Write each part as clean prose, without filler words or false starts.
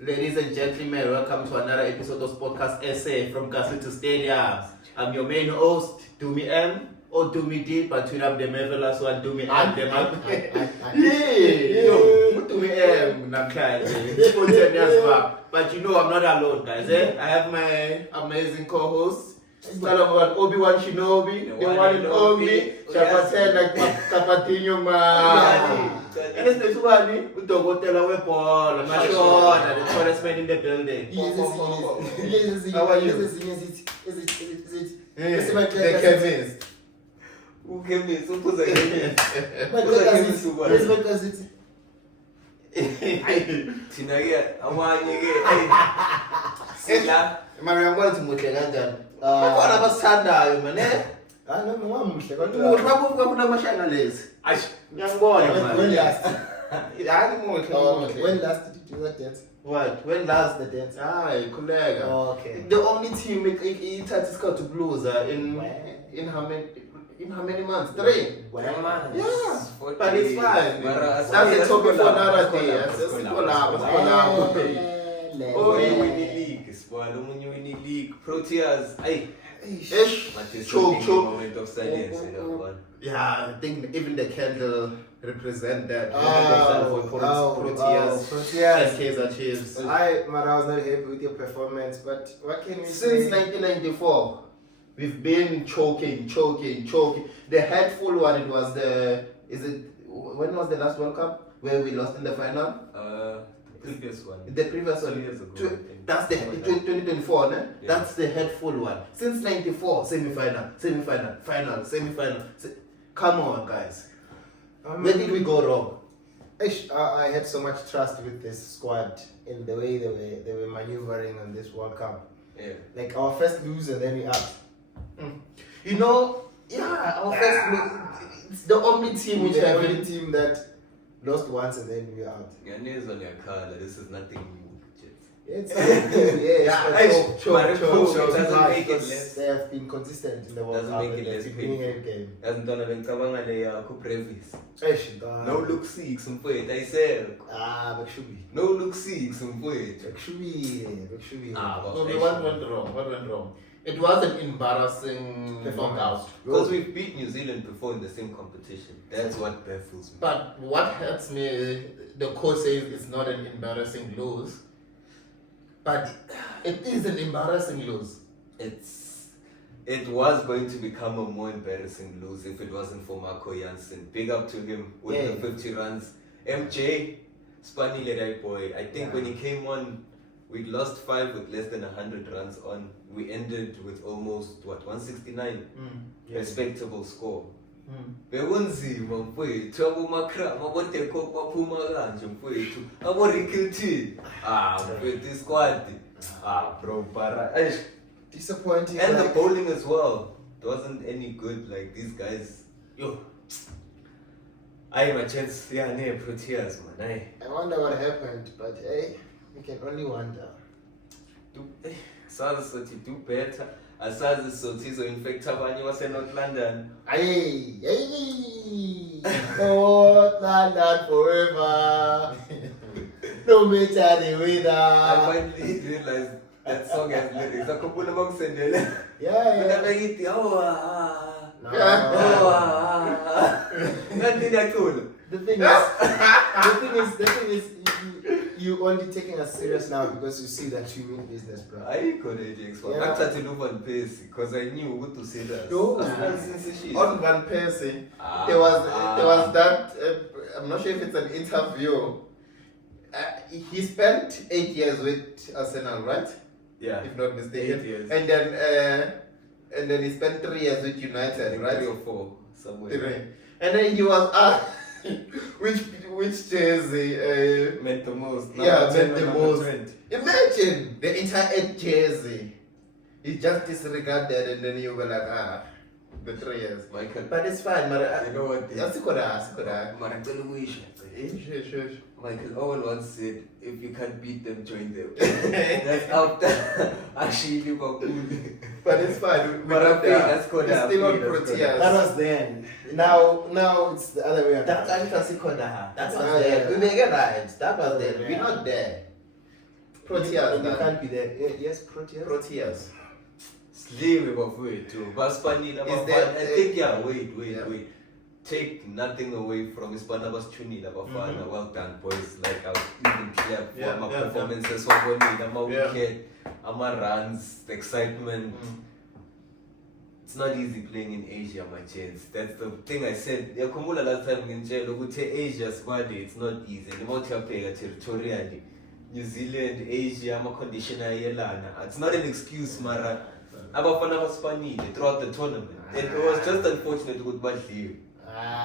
Ladies and gentlemen, welcome to another episode of SportcastSA from Castle to Stadium. I'm your main host, Dumi M, or Dumi D, but tweet up the last one, Dumi M. Dumi M, but you know I'm not alone, guys. I have my amazing co-host. Obi-Wan Shinobi, the one and only, Chapatena Capatinho man. And it's the one who don't go tell away Paul, Mashon, the tallest man in the building. How are you? Is it? The chemist. Who chemist? Who was Tinagia, Mariam, what to Mutelagan? What about Sanda, man? I don't know. I'm young boy. When last did you do that dance? What? When last the dance? Colleague. Okay. The only team he tried to score to Blues in how many months? 3. Yeah. But it's fine. That's a topic for another day. League. Proteas. Choke. Moment of silence. Yeah, I think even the candle represent that. Proteas. Chiefs. I was not happy with your performance, but what can we Since say? 1994, we've been choking. The headful one, it was when was the last World Cup where we lost in the final? The previous one. The previous 2 one. years ago. That's the 2024, ne? Yeah. That's the headful one. Since 94, semi-final, final, semi-final. Come on, guys. Where did we go wrong? I had so much trust with this squad in the way they were maneuvering on this World Cup. Yeah. Like our first lose and then we up. You know, our first. It's the only team which the have only team that lost once and then we are out. Your nails on your car, this is nothing new. It's doesn't make it less. They have been consistent in the World Doesn't Cup make it and less they've been winning every game. Doesn't done a Kabanga Previs. No No look 6, some poet. I said, Bakshubi. no look 6, some poet. Bakshubi. No, what went wrong? It was an embarrassing knockout. Because we've beat New Zealand before in the same competition. That's what baffles me. But what hurts me, the coach says it's not an embarrassing lose. But it is an embarrassing lose. It was going to become a more embarrassing lose if it wasn't for Marco Jansen. Big up to him with the 50 runs. MJ, Spani Ledai boy. I think when he came on, we'd lost 5 with less than 100 runs on. We ended with almost 169. Respectable score. Bekunzima mfowethu abomakra mabodeko baphuma kanje mfowethu aborikilthi mfowethu squad bro para disappointing. and the bowling as well wasn't any good. Like these guys, I have a chance Proteas man. I wonder what happened, but hey, we can only wonder. Sazi sothi do better. Asazi sothi infect abanye wase North London. Hey, North London forever. No matter the weather. I finally realized that song has lyrics. Akhumbula bakusendele. Yeah. Bayithi The thing is, you only taking us serious now because you see that you mean business, bro. I couldn't explain. I started to Van Persie because I knew what to say that. On Van Persie, there was that. I'm not sure if it's an interview. He spent 8 years with Arsenal, right? Yeah. If not mistaken. 8 years. And then he spent 3 years with United, right? 3 or 4 somewhere. 3. And then he was asked which jersey meant the most. Meant the most. Imagine the entire jersey. He just disregarded and then you were like, the 3 years. Michael. But it's fine, man. You know what? Sure. Michael Owen once said, if you can't beat them, join them. That's out there. Actually, Liverpool. But it's fine. But that's still on Proteas. That was then. Now it's the other way around. That's actually Koda. That was there. We make it right. That was there. We're not there. Proteas. You can't be there. Yes, Proteas. Proteas. Slave bafowethu. Baspanile abafana. I think wait. Take nothing away from Hispana Bastunile abafana. Well done, boys. Like I was even clear for my performances for my weekend, my runs, the excitement. It's not easy playing in Asia, my chance. That's the thing I said. Yakumula last time in jail, Asia squad, it's not easy. The more you pay territorially. New Zealand, Asia, I'm a conditioner yelana. It's not an excuse, Mara. Abafana was funny throughout the tournament. It was just unfortunate with Badli.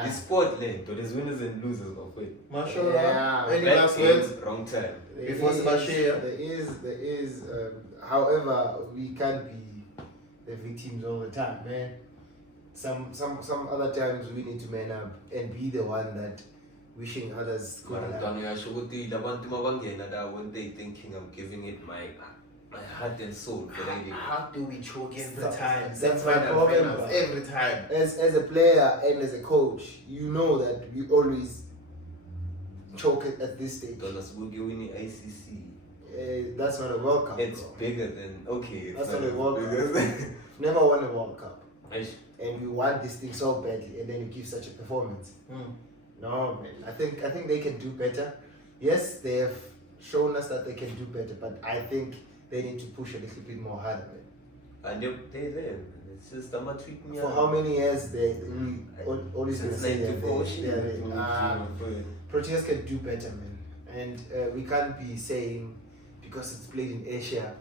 It's sport land, there's winners and losers of it. Mashallah. Any last words? Wrong time. Before Sebashir. There is, however, we can't be the victims all the time, man. Some other times we need to man up and be the one that wishing others good luck. When they thinking I'm giving it my heart and soul. How do we choke every time? That's my problem. Every time. As a player and as a coach, you know that we always choke it at this stage. That's not a World Cup. It's bro. bigger than That's not a World Cup. Never won a World Cup. And we want this thing so badly, and then you give such a performance. No, man. I think they can do better. Yes, they have shown us that they can do better, but I think they need to push a little bit more harder, man. And they're there. It's just I'm not tweeting For how many years they always since say 94. Proteas can do better, man. And we can't be saying because it's played in Asia.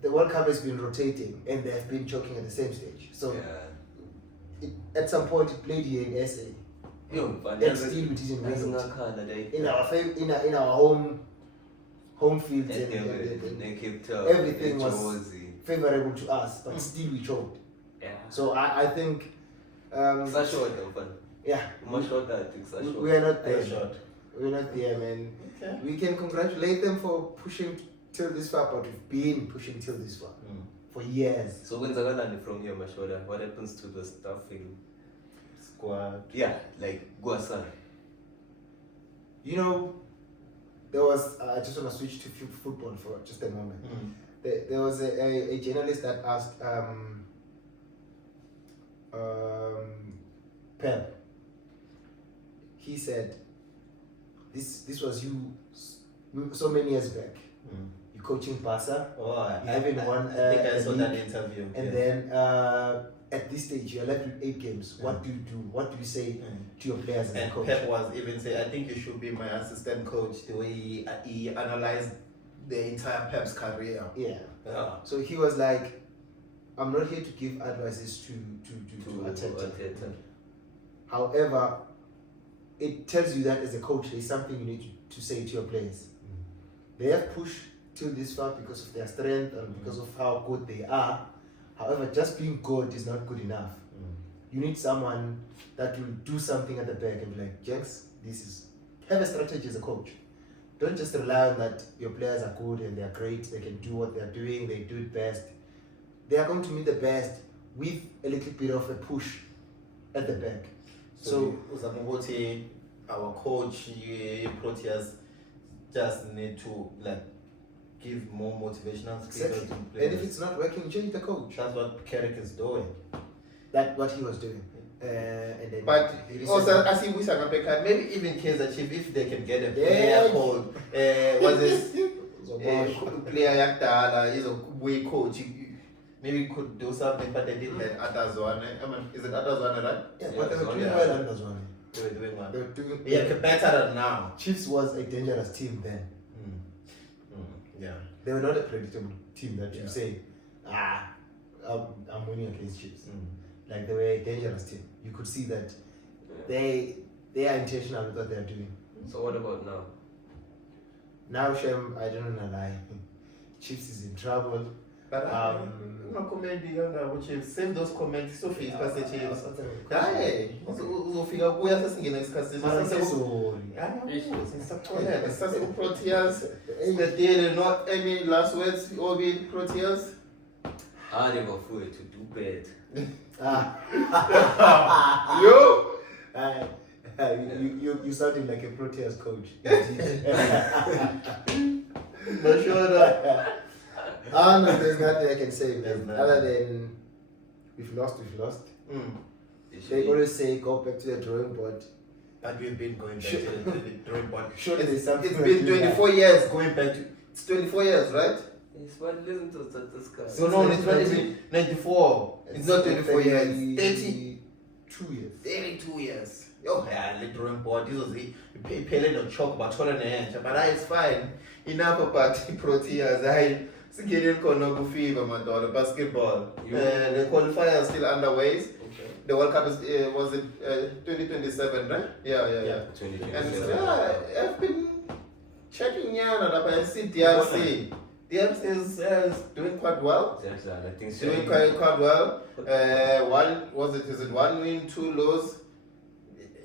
The World Cup has been rotating and they have been choking at the same stage. So at some point it played here in SA. And still we didn't win it. In our home field, everything was favorable to us, but still we choked. So I think we are not there. We're not there, man. Okay. We can congratulate them for pushing till this far, but we've been pushing till this far for years. So when's I gonna from here, Mashoda? What happens to the staffing squad? Yeah, like Guasan. You know, there was. I just want to switch to football for just a moment. There was a journalist that asked Pep. He said, "This was you so many years back. You coaching Barca. You haven't won. I think I saw that interview. And then at this stage, you're left with 8 games. What do you do? What do you say to your players as a coach?" Pep was even saying, "I think you should be my assistant coach." The way he analyzed the entire Pep's career. So he was like, "I'm not here to give advices to Arteta. However, it tells you that as a coach, there's something you need to say to your players. They have pushed till this far because of their strength and because of how good they are. However, just being good is not good enough. You need someone that will do something at the back and be like, Jenks, have a strategy as a coach. Don't just rely on that your players are good and they're great, they can do what they're doing, they do it best. They are going to meet the best with a little bit of a push at the back. So our coach, Proteas, just need to give more motivational speakers to players. And if it's not working, change the coach. That's what Carrick is doing. That's what he was doing. And then but also, I see maybe even Kaizer Chiefs, if they can get a player called player Yakdala is a way coach. Maybe could do something, but they didn't have Adazwane. Is it Adazwane, right? Yeah, but they were doing well Adazwane. They were doing well. They were doing better than now. Chiefs was a dangerous team then. Yeah. They were not a predictable team that you say, I'm winning against Chiefs. Like they were a dangerous team. You could see that they are intentional with what they are doing. So what about now? Now, Shem, I don't know lie. Chiefs is in trouble. But save those comments. So feel Chiefs. Not any last words, Obi Proteas? They were free to do bad. You sounding like a Proteas coach. For sure. No, there's nothing I can say, There's man. nothing. Other than we've lost. Mm. They always say go back to the drawing board. But we've been going back to the drawing board. Surely there's something. It's been 24 years going back to. It's 24 years, right? It's what listen to this guy. So no, it's 1994. It's not 24 years. 32 years. 32 years. Yo, yeah, the drawing board. This was the pele no chalk, but it's fine. Enough about Proteas. I getting Konobu FIBA, my daughter. Basketball. The qualifiers still underway. Okay. The World Cup is was it 2027, right? Yeah. 2027. And I've been checking I see DRC. DRC is doing quite well. I think so. Doing quite well. Is it 1 win, 2 lose?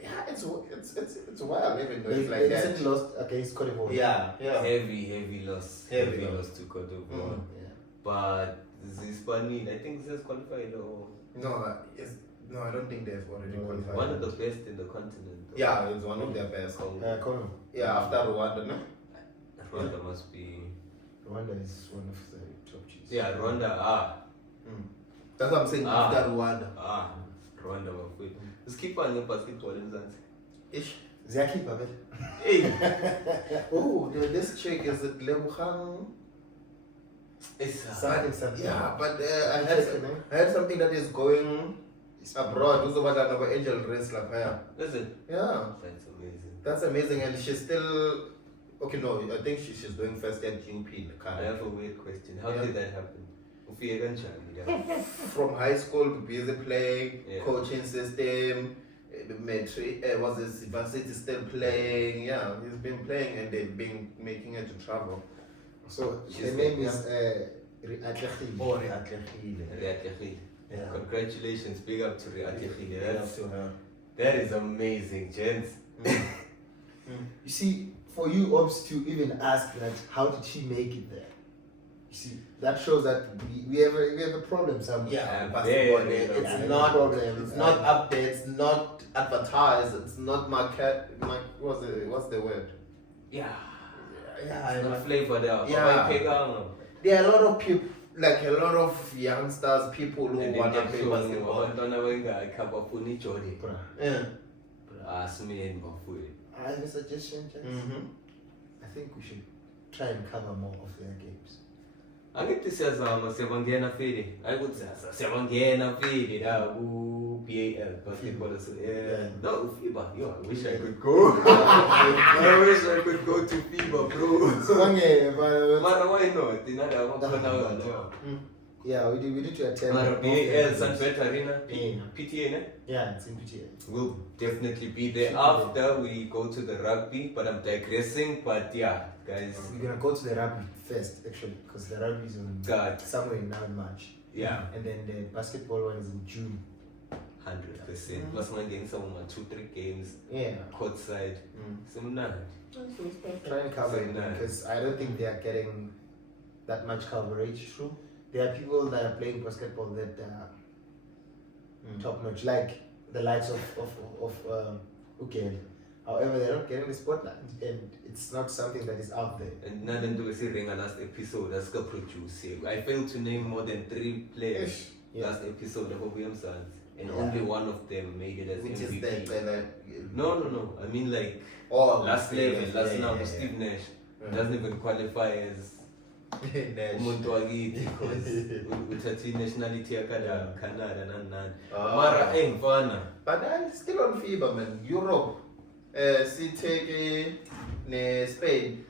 Yeah, it's well, even though it's like They that. recently lost against Cote d'Ivoire. Yeah. Heavy loss. Heavy loss to Cote d'Ivoire. Yeah. But this Spanish, I think this is qualified or No, I don't think they've already qualified. one of the best in the continent. Though. Yeah, it's one of their best. Congo. Yeah, after Rwanda, no? Rwanda must be. Rwanda is one of the top chiefs. Yeah, Rwanda. That's what I'm saying. After Rwanda. Rwanda was good. Let's keep on the basketball in Zanzibar. Ish. Zaki Pavel. Hey. Oh, this chick is it Lebuchang? It's Something. Yeah, but I heard something that is going abroad. Who's about another angel wrestler? Yeah. Is it? Yeah. That's amazing. That's amazing, and she's still. Okay, no, I think she's doing first year GP in the car. I have a weird question. How did that happen? From high school, busy playing, Yeah. coaching system, was this varsity still playing? Yeah, he's been playing, and they've been making it to travel. So She's the name good, is Riatlechil. Oh, Riatlechil. Yeah. Congratulations, big up to Riatlechil. Big up to her. That is amazing, gents. You see, for you Obs to even ask that, how did she make it there? You see, that shows that we have a problem somewhere. Yeah, basketball, it's problem. not updates, not advertised, it's not market. What's the word? Yeah. Yeah, It's not flavored out. Yeah. Yeah. there are a lot of people, like a lot of youngsters, people who And want to then play basketball. Yeah. I have a suggestion, Jax. Mm-hmm. I think we should try and cover more of their games. Angithi siyazama siyabangena fili. Ayikuthi siyabangena fili la BAL basketball. No, FIBA. Yo, I wish I could go. I wish I could go to FIBA, bro. So Mara, why not? yeah, we need to attend. Mara, BAL Sunbet Arena, Yeah. PTA, ne? Yeah, it's in PTA. We'll definitely be there after we go to the rugby, but I'm digressing. But yeah, guys, We're gonna go to the rugby first, actually, because the rugby is on God, somewhere now in March, yeah, and then the basketball one is in June. 100%. Plus, I'm getting some 2-3 games Yeah, courtside. Some none. try and cover it Nice. because I don't think they are getting that much coverage. True, there are people that are playing basketball that are top notch, like the likes of Ukeli. However, they're not getting the spotlight, and it's not something that is out there. And nothing to say ring last episode. That's the producer. I failed to name more than 3 players Yeah. last episode of Williams Sons, and only one of them made it as Which is MVP. that? No. I mean like last level, Steve Nash doesn't even qualify as umuntu wakithi because uthathe nationality yakada Canada nani. Mara mfana. But I'm still on FIBA, man. Europe, Turkey, Spain.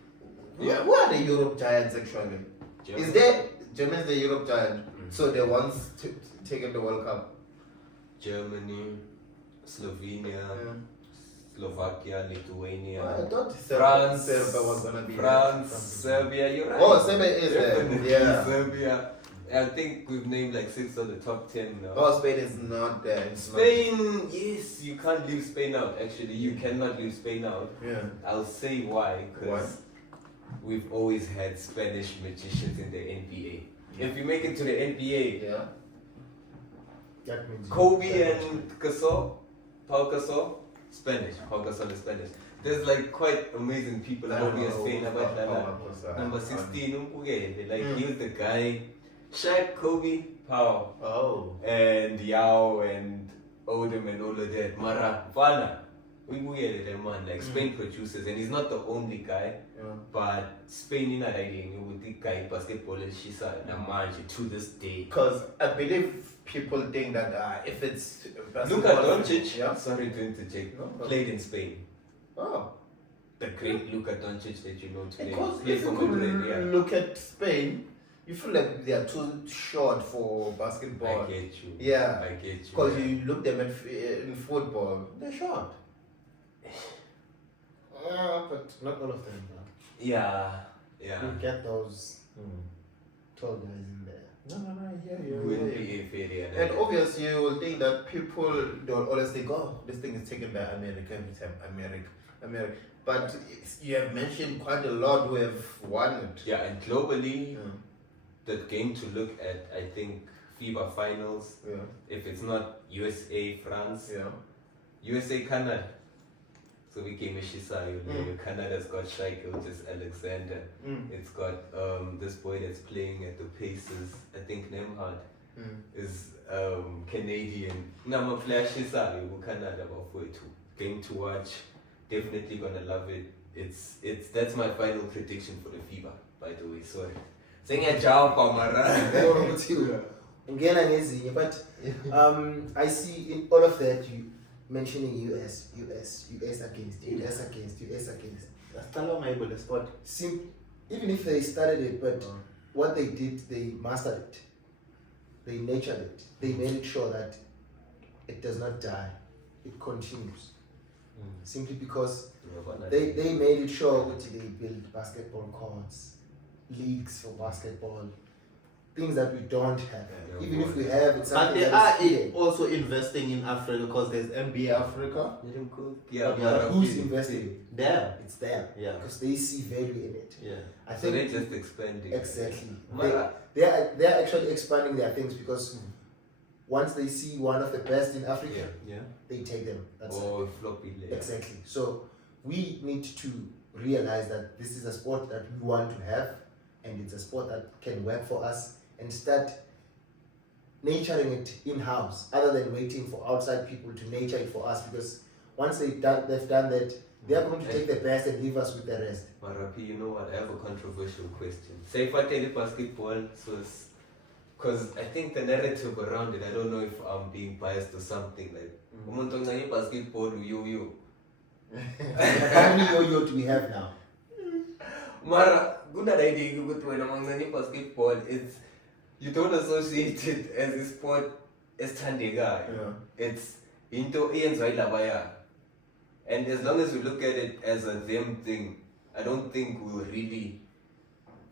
Yeah. Who are the Europe giants actually? Is there Germany's the Europe giant? So they once taken the World Cup. Germany, Slovenia, Slovakia, Lithuania, I thought France, Serbia was gonna be France, Serbia. You're right. Oh, Serbia is there. Definitely Yeah. Serbia. I think we've named like 6 of the top 10 now. Oh, Spain is not there. It's Spain, yes, you can't leave Spain out. Actually, you cannot leave Spain out. Not, yeah. I'll say why, because we've always had Spanish magicians in the NBA. If you make it to the NBA, Yeah. That means Kobe and Gasol, Paul Gasol, Spanish. Focus on the Spanish. There's like quite amazing people. Obviously, number 16, like he was the guy. Shaq, Kobe, Pau, and Yao and Odom and all of that. Mara, Fana. We get it, man. Like Spain produces, and he's not the only guy. But Spain in a with the guy basketball and Shisa Namaji to this day. Because I believe people think that if it's Luka Doncic, sorry to interject, played in Spain. Oh. The great Luka Doncic that you know today. Because Played if for you Madrid, look at Spain, you feel like they are too short for basketball. I get you. Yeah. I get you. Because you look them at in football, they're short. But not all of them. Yeah. You get those tall guys in there. No, Wouldn't be a failure. And obviously, you will think that people don't always think, oh, this thing is taken by America. But you have mentioned quite a lot who have won it. Yeah, and globally, the game to look at, I think, FIBA finals. Yeah. If it's not USA, France, Yeah. USA, Canada. So we came with Shisayo. Canada's got Shaika, which is Alexander. It's got this boy that's playing at the Pacers. I think Nemhard is Canadian. Nama player Shisayo, Canada about 42. Game to watch. Definitely gonna love it. It's that's my final prediction for the FIBA, by the way. Sorry. Saying a job, But I see in all of that you mentioning US against. That's still my able to spot. Even if they started it, but what they did, they mastered it. They nurtured it. They made it sure that it does not die. It continues. Simply because they made it sure that they build basketball courts, leagues for basketball, things that we don't have. Even if we have, it's But something they that is are also investing in Africa because there's NBA Africa. who's investing? There. It's them. Yeah. Because they see value in it. Yeah. I So think they're just expanding. exactly. They're actually expanding their things because once they see one of the best in Africa, they take them. That's floppy. exactly. So we need to realize that this is a sport that we want to have, and it's a sport that can work for us, and start nurturing it in-house, other than waiting for outside people to nurture it for us. Because once they've done that, they are going to take the best and leave us with the rest. Marapi, you know what? I have a controversial question. Say if I tell you basketball, because I think the narrative around it, I don't know if I'm being biased or something, like umuntu basketball yo. How many yo-yo do we have now? Mara, good idea with when among the basketball, it's you don't associate it as a sport as Tandega. It's into Ian's Labaya. And as long as we look at it as a them thing, I don't think we'll really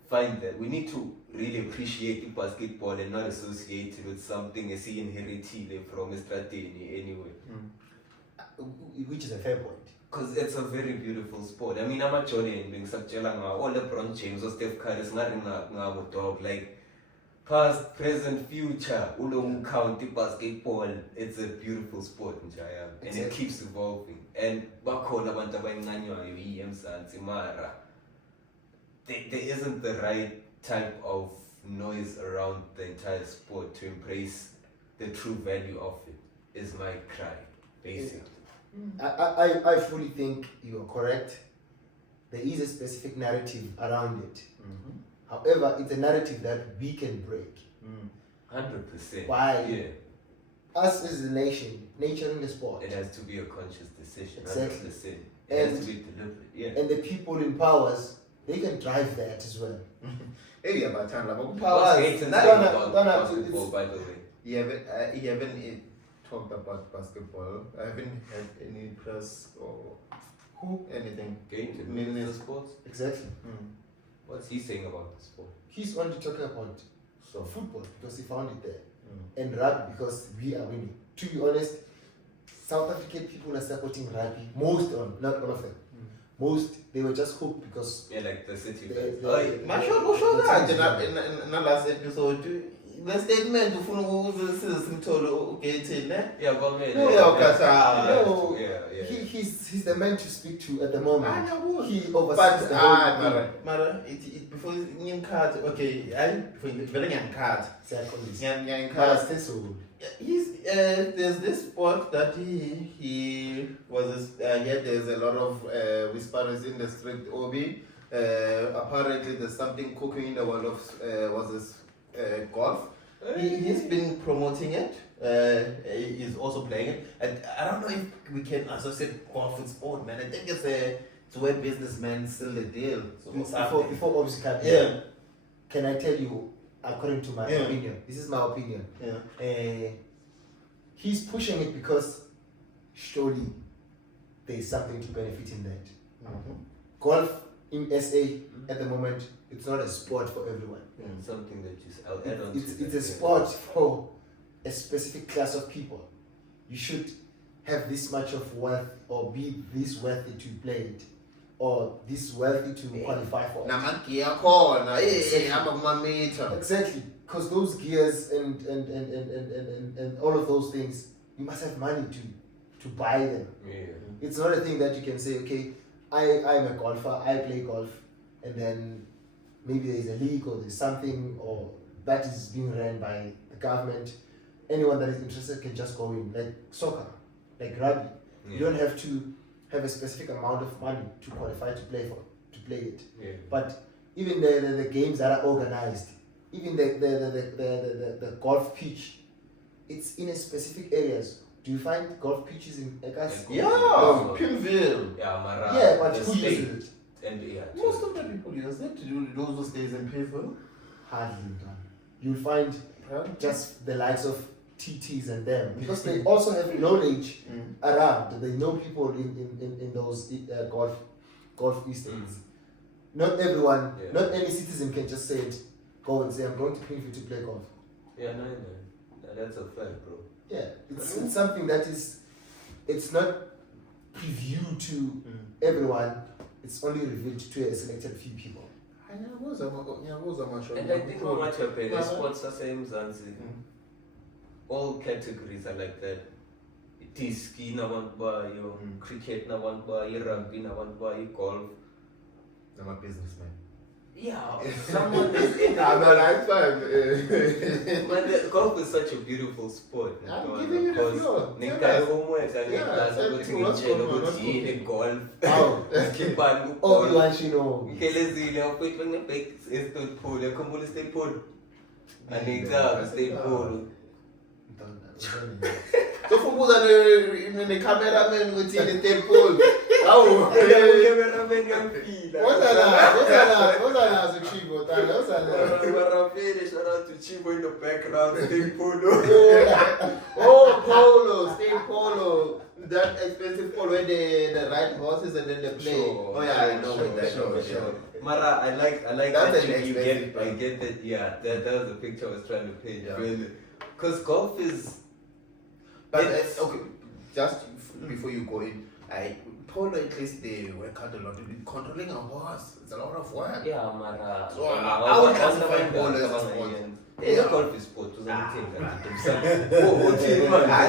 find that. We need to really appreciate basketball and not associate it with something as he inherited from a strategy anyway. Which is a fair point. Because it's a very beautiful sport. I mean, I'm a Jordan being such a all LeBron James or Steph Curry is not in a dog. Like, past, present, future, Ulum County basketball, it's a beautiful sport, and it keeps evolving. And bakhona abantu abayinqanywayo iEMzansi mara there isn't the right type of noise around the entire sport to embrace the true value of it, is my cry, basically. I fully think you are correct. There is a specific narrative around it. However, it's a narrative that we can break. 100%. Why? Yeah. Us as a nation, nurturing the sport. It has to be a conscious decision. Exactly. 100%. It has to be deliberate. Yeah. And the people in powers, they can drive that as well. Area by time, What's great to say about basketball, by the way? You haven't talked about basketball. I haven't had any press or anything. Game to the sports? Exactly. What's he saying about the sport? He's only talking about football because he found it there. And rugby because we are winning. To be honest, South African people are supporting rugby. Not all of them. Most, they were just hooked because... Yeah, like the city. In the last episode, the statement ufuna ukuze simthole uGaten ne? Yeah, kwamele. No, Yeah. He's the man to speak to at the moment. He But oversees the whole thing. mara before ngimkhathi okay hayi vele ngiyamkhathi Mara, ngiyamkhathi stay so. he's there's this sport that he was there's a lot of whisperers in the street Obi apparently there's something cooking in the world of golf. He's been promoting it. He's also playing it, and I don't know if we can associate golf with sport, man. I think it's where businessmen seal the deal. So Before obviously, yeah. Can I tell you, according to my opinion, this is my opinion. Yeah. He's pushing it because surely there is something to benefit in that. Mm-hmm. Golf in SA at the moment, it's not a sport for everyone. Something that I'll add on It's to a that, sport for a specific class of people. You should have this much of wealth or be this wealthy to play it or this wealthy to qualify for it. Exactly, because those gears and all of those things, you must have money to buy them. Yeah. It's not a thing that you can say, okay, I'm a golfer, I play golf, and then maybe there's a league or there's something or that is being run by the government. Anyone that is interested can just go in, like soccer, like rugby. You don't have to have a specific amount of money to qualify to play it. Yeah. But even the games that are organized, even the golf pitch, it's in a specific areas. Do you find golf pitches in Ekas? Yeah, Pimville. Yeah, Mara. Yeah, but the who state. uses it? And yeah, Most of the people use it to do those days in Pimville. Hardly done. You'll find just the likes of TTs and them because they also have knowledge around. They know people in those golf estates. Not everyone, not any citizen can just say it. Go and say I'm going to Pimville to play golf. Yeah, no, that's a fact, bro. Yeah, it's something that is, it's not previewed to everyone. It's only revealed to a selected few people. And I think how much I pay, the sports are same Zanzi. All categories are like that. Ski na want buy, cricket na want buy, rugby na want buy, golf. I'm a businessman. Yeah, someone is in I'm a lifetime. Man, golf is such a beautiful sport. I'm giving you the floor. Homework, golf. Wow. Skippan, Obi-Wan Shino. Kelezile, upwit when the pick is to pull, you come pull stay pull. And exam, stay pull. So for who's the cameraman with the tape pole? Oh, Cameraman can feel. What's that? Chivo? Shout out to Chivo in the background, stay pull. Oh, polo, stay polo. That expensive polo where they ride horses and then they play. Sure. Oh yeah, I know that. Sure. Mara, I like That's that an you expensive I get that. Yeah, that was the picture I was trying to paint. Yeah. Really, because golf is. But okay, just before you go in, polo at least they work out a lot. Controlling a horse, it's a lot of work. Yeah, Mara. So I would classify polo as a sport. Yeah, golf is sport. I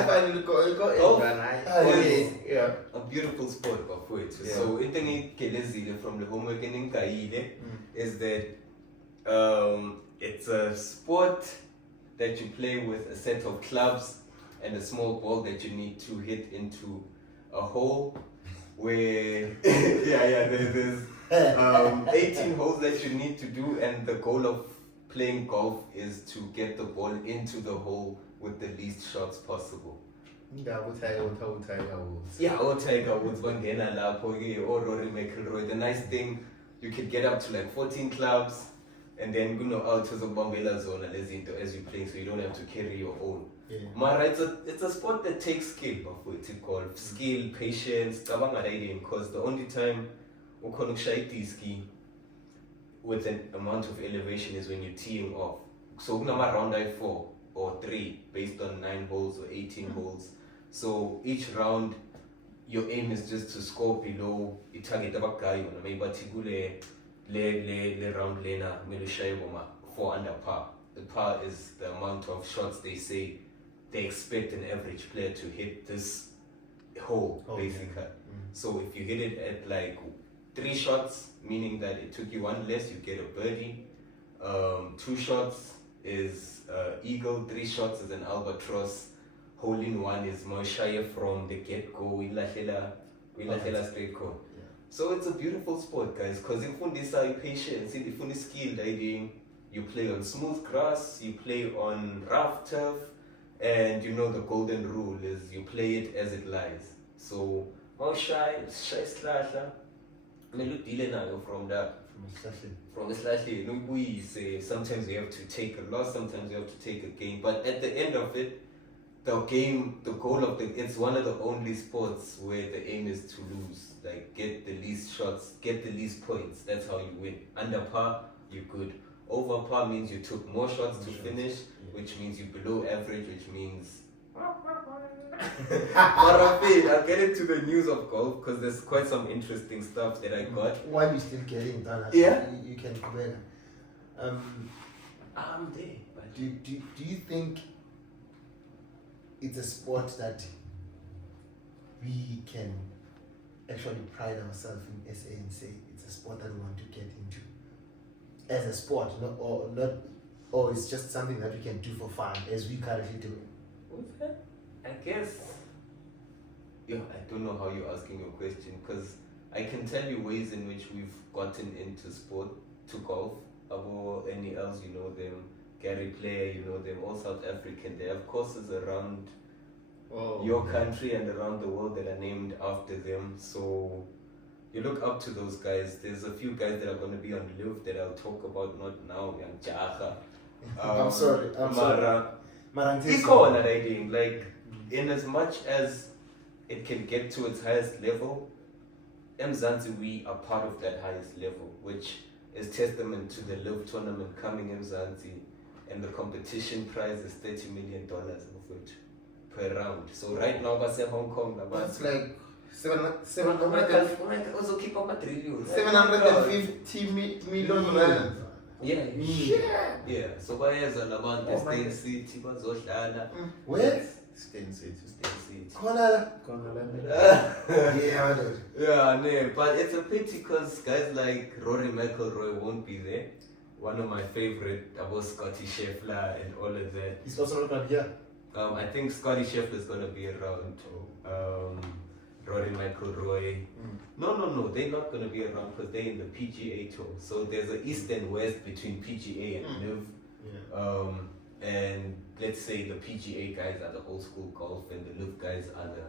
finally go in. Yeah. A beautiful sport, but wait. So, anything from the homework in Kaile is that it's a sport that you play with a set of clubs and a small ball that you need to hit into a hole where there's 18 holes that you need to do, and the goal of playing golf is to get the ball into the hole with the least shots possible. Yeah, Tiger Woods. Yeah, or Tiger Woods, Bangena Lapo, or Rory McIlroy. The nice thing, you could get up to like 14 clubs and then out to the Bombela zone as you play, so you don't have to carry your own. Yeah. Mara, it's a sport that takes skill, golf. Skill, patience, because the only time you can ski with an amount of elevation is when you're teeing off. So round 4 or 3 based on 9 holes or 18 holes. So each round your aim is just to score below target maybe le round lena 4 under par. par is the amount of shots they say they expect an average player to hit this hole, basically. So if you hit it at like 3 shots, meaning that it took you 1 less, you get a birdie. 2 shots is eagle, 3 shots is an albatross, hole in one is Moshaya from the get-go, we lahlela straight cone. So it's a beautiful sport, guys, because if you decide patience, if you skill, you play on smooth grass, you play on rough turf, and you know the golden rule is you play it as it lies. So shy slashla, from the slightly, sometimes you have to take a loss, sometimes you have to take a gain, but at the end of it, it's one of the only sports where the aim is to lose, like get the least shots, get the least points. That's how you win. Under par, you're good. Over par means you took more shots to finish, which means you're below average, which means. But I'll get into the news of golf because there's quite some interesting stuff that I got. While you're still getting done, you can go better. I'm there. But do you think it's a sport that we can actually pride ourselves in SA and say it's a sport that we want to get into as a sport, or it's just something that we can do for fun as we currently do it? I guess, I don't know how you're asking your question, because I can tell you ways in which we've gotten into sport, to golf. Abo, any else, you know them. Gary Player, you know them, all South African. They have courses around your country and around the world that are named after them. So you look up to those guys. There's a few guys that are going to be on Live that I'll talk about, not now. I'm sorry. Like, in as much as it can get to its highest level, Mzansi, we are part of that highest level, which is testament to the Live tournament coming in Mzansi, and the competition prize is $30 million of it per round. So right now, Hong Kong, that's like 750 million rand. Yeah. So where's the Lamont Stain City? Where? Stain City. But it's a pity because guys like Rory McIlroy won't be there. One of my favorite about Scotty Scheffler and all of that. He's also not going to be here. I think Scotty Scheffler is going to be around. Rory McIlroy. No, they're not going to be around because they're in the PGA tour. So there's an east and west between PGA and Live. And let's say the PGA guys are the old school golf and the Live guys are the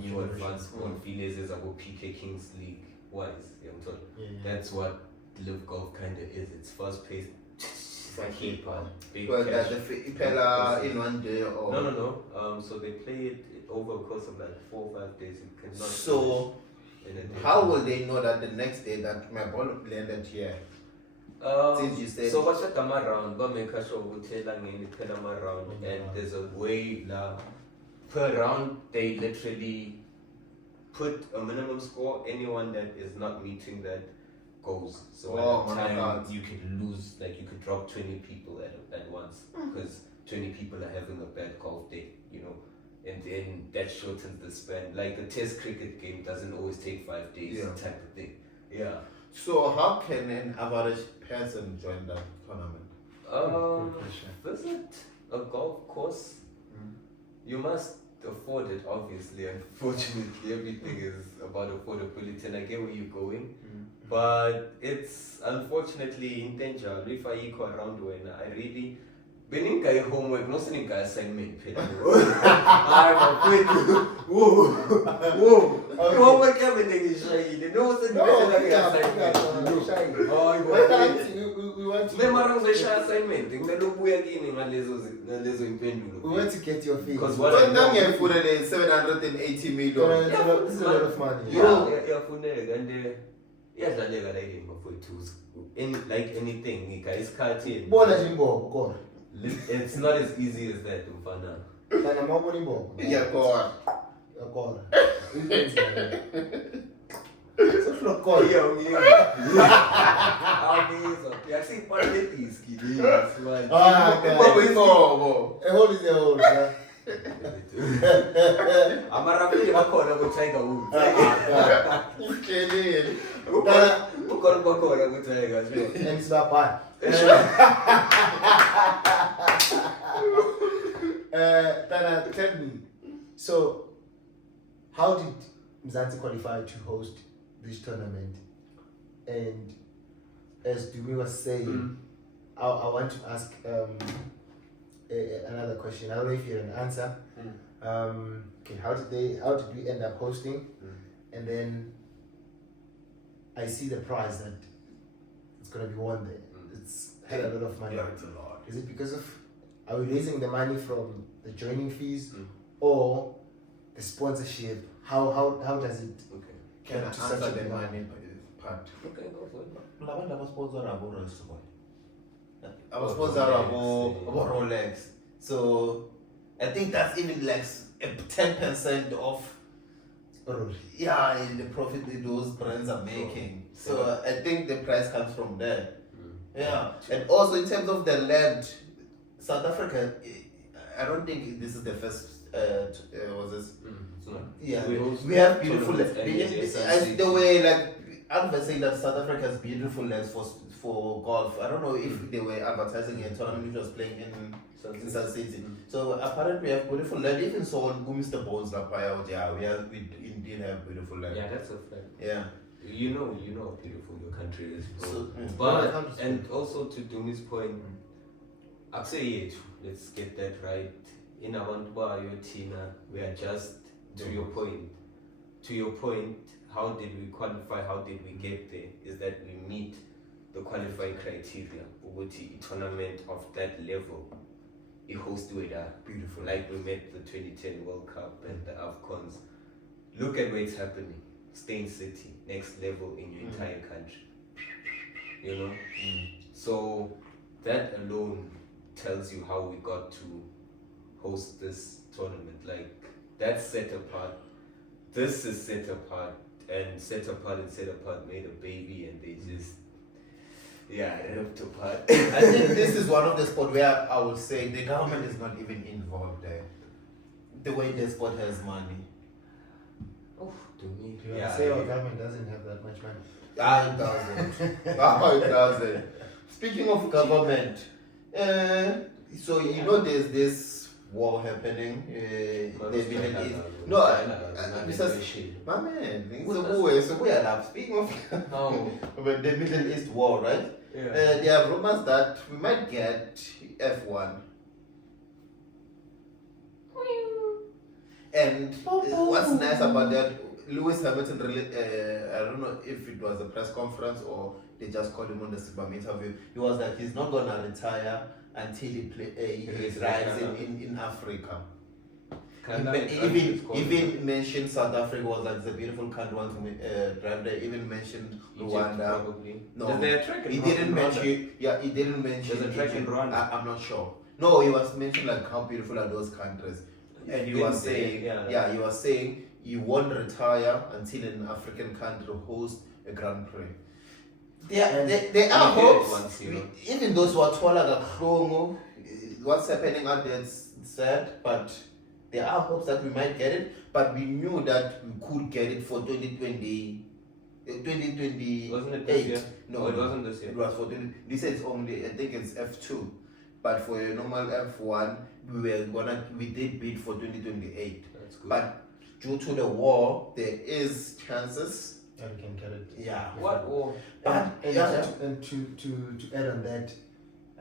new advanced golf. Feelers is about PK Kings League wise. That's what Live golf kind of is. It's fast paced. Big cash. In one day or no. So they play it over a course of like 4 or 5 days. You cannot. So how will they know that the next day that my ball landed here? Since you said so what's the come around? Go make a show around, and there's a way now per round they literally put a minimum score. Anyone that is not meeting that goes. So at a time you could lose, like you could drop 20 people at once because 20 people are having a bad golf day, and then that shortens the span. Like the test cricket game doesn't always take 5 days type of thing. Yeah. So how can an average person join that tournament? Visit a golf course. You must afford it, obviously. Unfortunately, everything is about affordability, and I get where you're going. But it's unfortunately in danger. If I go around when I really been guy homework, no sending guy assignment. I'm afraid. Whoa. Homework everything is shy. No sending assignment. We want to. Assignment. We want to get your fee. Because what I'm doing for the 780 million. This is a lot of money. Like anything, guys can't it's not as easy as that, Mfana. Yeah, go on. protocol. Yeah, see, politics, Ah, okay. What we know, A hole is a hole, sir. Amarafiki bakhona ku-Tiger Woods. Ukhona bakhona ku-Tiger Woods. And it's not bad. Tana, tell me, so how did Mzansi qualify to host this tournament? And as Dumi was saying, I want to ask another question. I don't know if you have an answer. Okay, how did we end up hosting? And then I see the prize that it's gonna be won there. It's had a lot of money. Yeah, it's a lot. Is it because of, are we raising the money from the joining fees or the sponsorship? How does it? Okay. Can I to answer such a the amount? money part? Okay, go for it. Our sponsor are Rolex. So I think that's even like 10% of in the profit that those brands are making. So I think the price comes from there. Yeah. And also in terms of the land, South Africa, I don't think this is the first was this? It's not. Yeah, We we have beautiful tournaments lands. every day, As the way, like, I'm saying that South Africa has beautiful lands for golf. I don't know if they were advertising a tournament which was playing in Sun City. So apparently we have beautiful land. Even so on Mr. Bones like we indeed have beautiful land. Yeah, that's a fact. Yeah. You know how beautiful your country is. Bro. So, but and also to Dumi's point, I'd say let's get that right. In Abantwa, Tina, we are just to your point. How did we qualify? How did we get there? Is that we meet the qualifying criteria. Uguti tournament of that level. It hosted beautiful, like we met the 2010 World Cup and the AFCONs. Look at where it's happening. Stain City, next level in your entire country. You know? So that alone tells you how we got to host this tournament. Like, that's set apart. This is set apart. And set apart made a baby and they just ripped apart. I think this is one of the sports where I would say the government is not even involved there. The way the sport has money. Oh, to me. Say our government doesn't have that much money. It doesn't. It doesn't. Speaking of government, so you know there's this war happening. The Middle East. No, my man. So we are now speaking of the Middle East war, right? Yeah. There are rumors that we might get F1. And what's nice about that, Lewis Hamilton really, I don't know if it was a press conference or they just called him on the Sibam interview. He was like, he's not gonna retire until he drives in Africa. Even mentioned South Africa was like it's a beautiful country, want to drive there. Even mentioned Rwanda. No, he didn't mention. Yeah, he didn't mention. There's a track in Rwanda. I'm not sure. No, he was mentioning like how beautiful are those countries, and he was saying, he was saying he won't retire until an African country hosts a Grand Prix. There are hopes. Even those who are taller than what's happening out there is sad, but there are hopes that we might get it. But we knew that we could get it for 2020. 2028. Wasn't it this year? No, it wasn't this year. It was for 20. This is only, I think it's F2. But for a normal F1, we did bid for 2028. That's good. But due to the war, there is chances. And we can get it. Yeah. What war? And to add on that,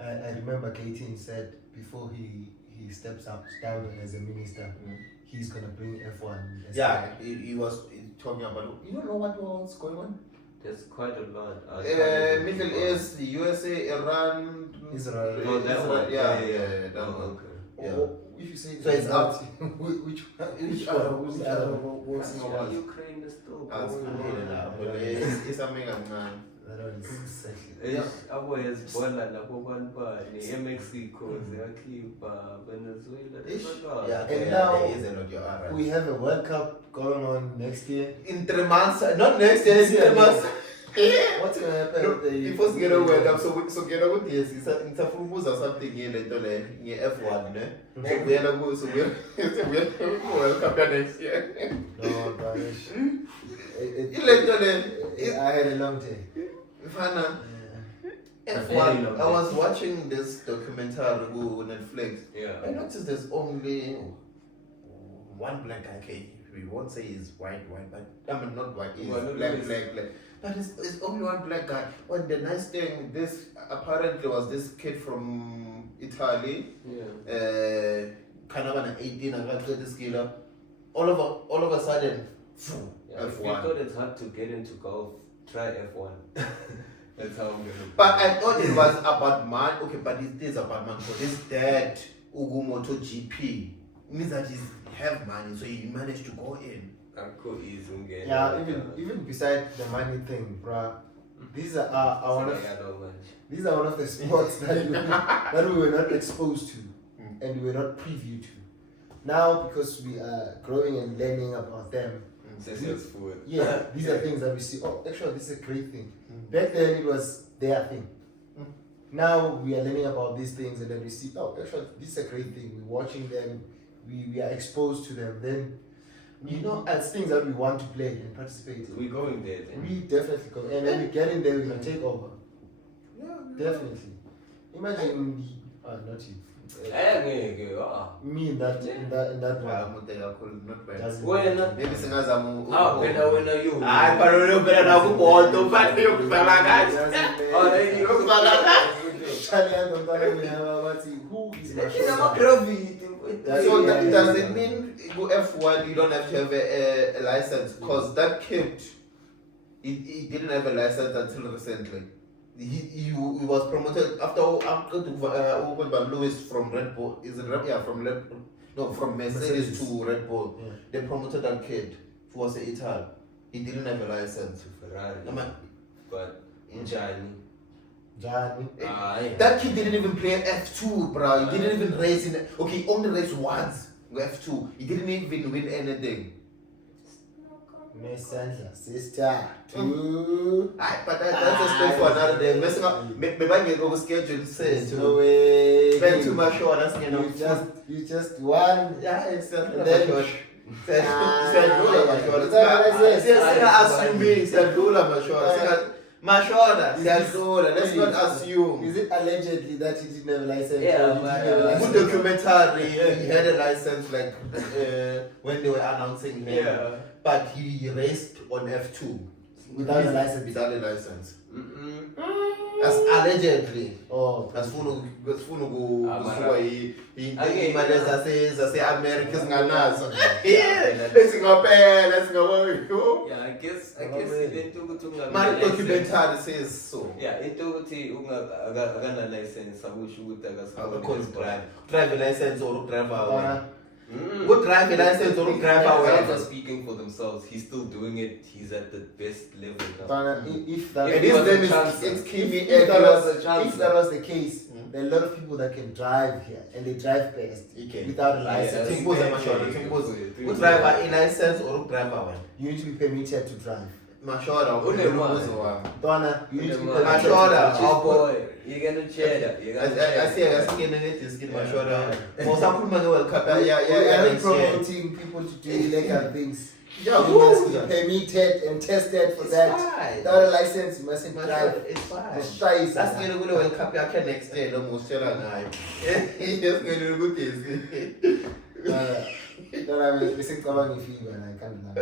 I remember Keating said before he steps down as a minister, he's gonna bring F1. He was talking about. You don't know what's going on. There's quite a lot. Middle East, the USA, Iran, Israel. Oh, that Israel. one. That one. Okay. Yeah. If you say So it's out. Which other? Ukraine is still It's something I'm That one is exactly. Abo Hezbollah lapho banibani eMexico ziyakhipha Venezuela Yeah, And okay, now there is a lot, you're right. we have a World Cup going on next year. In 3 months, not next year, in 3 months. What's gonna happen with the Before we get a World Cup, so get a good yes, it's a full or something in the F1, ne? So we are go, so we are World Cup next year. No, but I I had a long day. Fana. Yeah. F1, I was watching this documentary on Netflix. Yeah. I noticed there's only one black guy. Okay, we won't say he's white, but I mean not white. He's black. But it's only one black guy. And the nice thing with this apparently was this kid from Italy. Yeah. Kind of an 18 and got this killer. All of a sudden, Yeah, if you F1. thought it's hard to get into golf, try F1. That's how I'm gonna. But I thought it was about man. Okay, but it is about man. So his dad, Ugumoto GP, means that he have money, so he managed to go in. Yeah, even beside the money thing, bruh. These are one of the sports that we were not exposed to and we were not privy to. Now, because we are growing and learning about them, yeah, these are things that we see. Oh, actually, this is a great thing. Back then, it was their thing. Now we are learning about these things, and then we see. Oh, actually, this is a great thing. We're watching them. We are exposed to them. Then, as things that we want to play and participate in. We're going there. Then. We definitely go, and when we get in there, we're gonna take over. Yeah, Definitely. Imagine, not you. Me in that one. Doesn't Maybe singers are more. When are you? I can't better now. Go ball to fight you. Who is my So does it mean go F1 you don't have to have a license? Because that kid, he didn't have a license until recently. He was promoted after Lewis from Red Bull. Is it Red? Yeah, from Mercedes to Red Bull. Yeah. They promoted that kid who was an Italian. He didn't have a license. Ferrari. No, But Johnny. That kid didn't even play F2, bro. He didn't even race in. Okay, he only raced once with F2. He didn't even win anything. Sister. But that's a story for another day. Messing up. Maybe I can go schedule. Say No way. back to my show. That's You just won. yeah. It's Then- Let's not assume. Is it allegedly that he didn't have a license? Yeah, or he didn't have a but, license? Good documentary. He had a license like when they were announcing him, Yeah. but he raced on F2 Without a license. Without a license. As allegedly. Oh, Asifuna Mara. imali zase-America zinganazo. Yeah. Yeah, I guess into ukuthi My documentary says so. Yeah, into ukuthi akana license akusho ukuthi Drive a license or drive uh, away. Good drive a license or drive Guys away. are speaking for themselves. He's still doing it. He's at the best level now. Donna, if that And It his was a name chance. is Kimi if that Edwards. if that was the case, there are a lot of people that can drive here and they drive best Okay. without a Yeah, license. that's- Good driver a license or drive away. You need to be permitted to drive. Mashora, Donna, you need to be My permitted shoulder, to drive. I'll boy, you're gonna cheer. You're gonna I see this in my shoulder. For some people, World Cup, We are not yeah. promoting people to do illegal things. Yeah, You must be permitted and tested for that. Fine. Without a license, you mustn't drive. It's fine. Just try it. That's going to World Cup next day. No more share guy. Just going to go this. Donna, we say covering FIBA and I can't lie.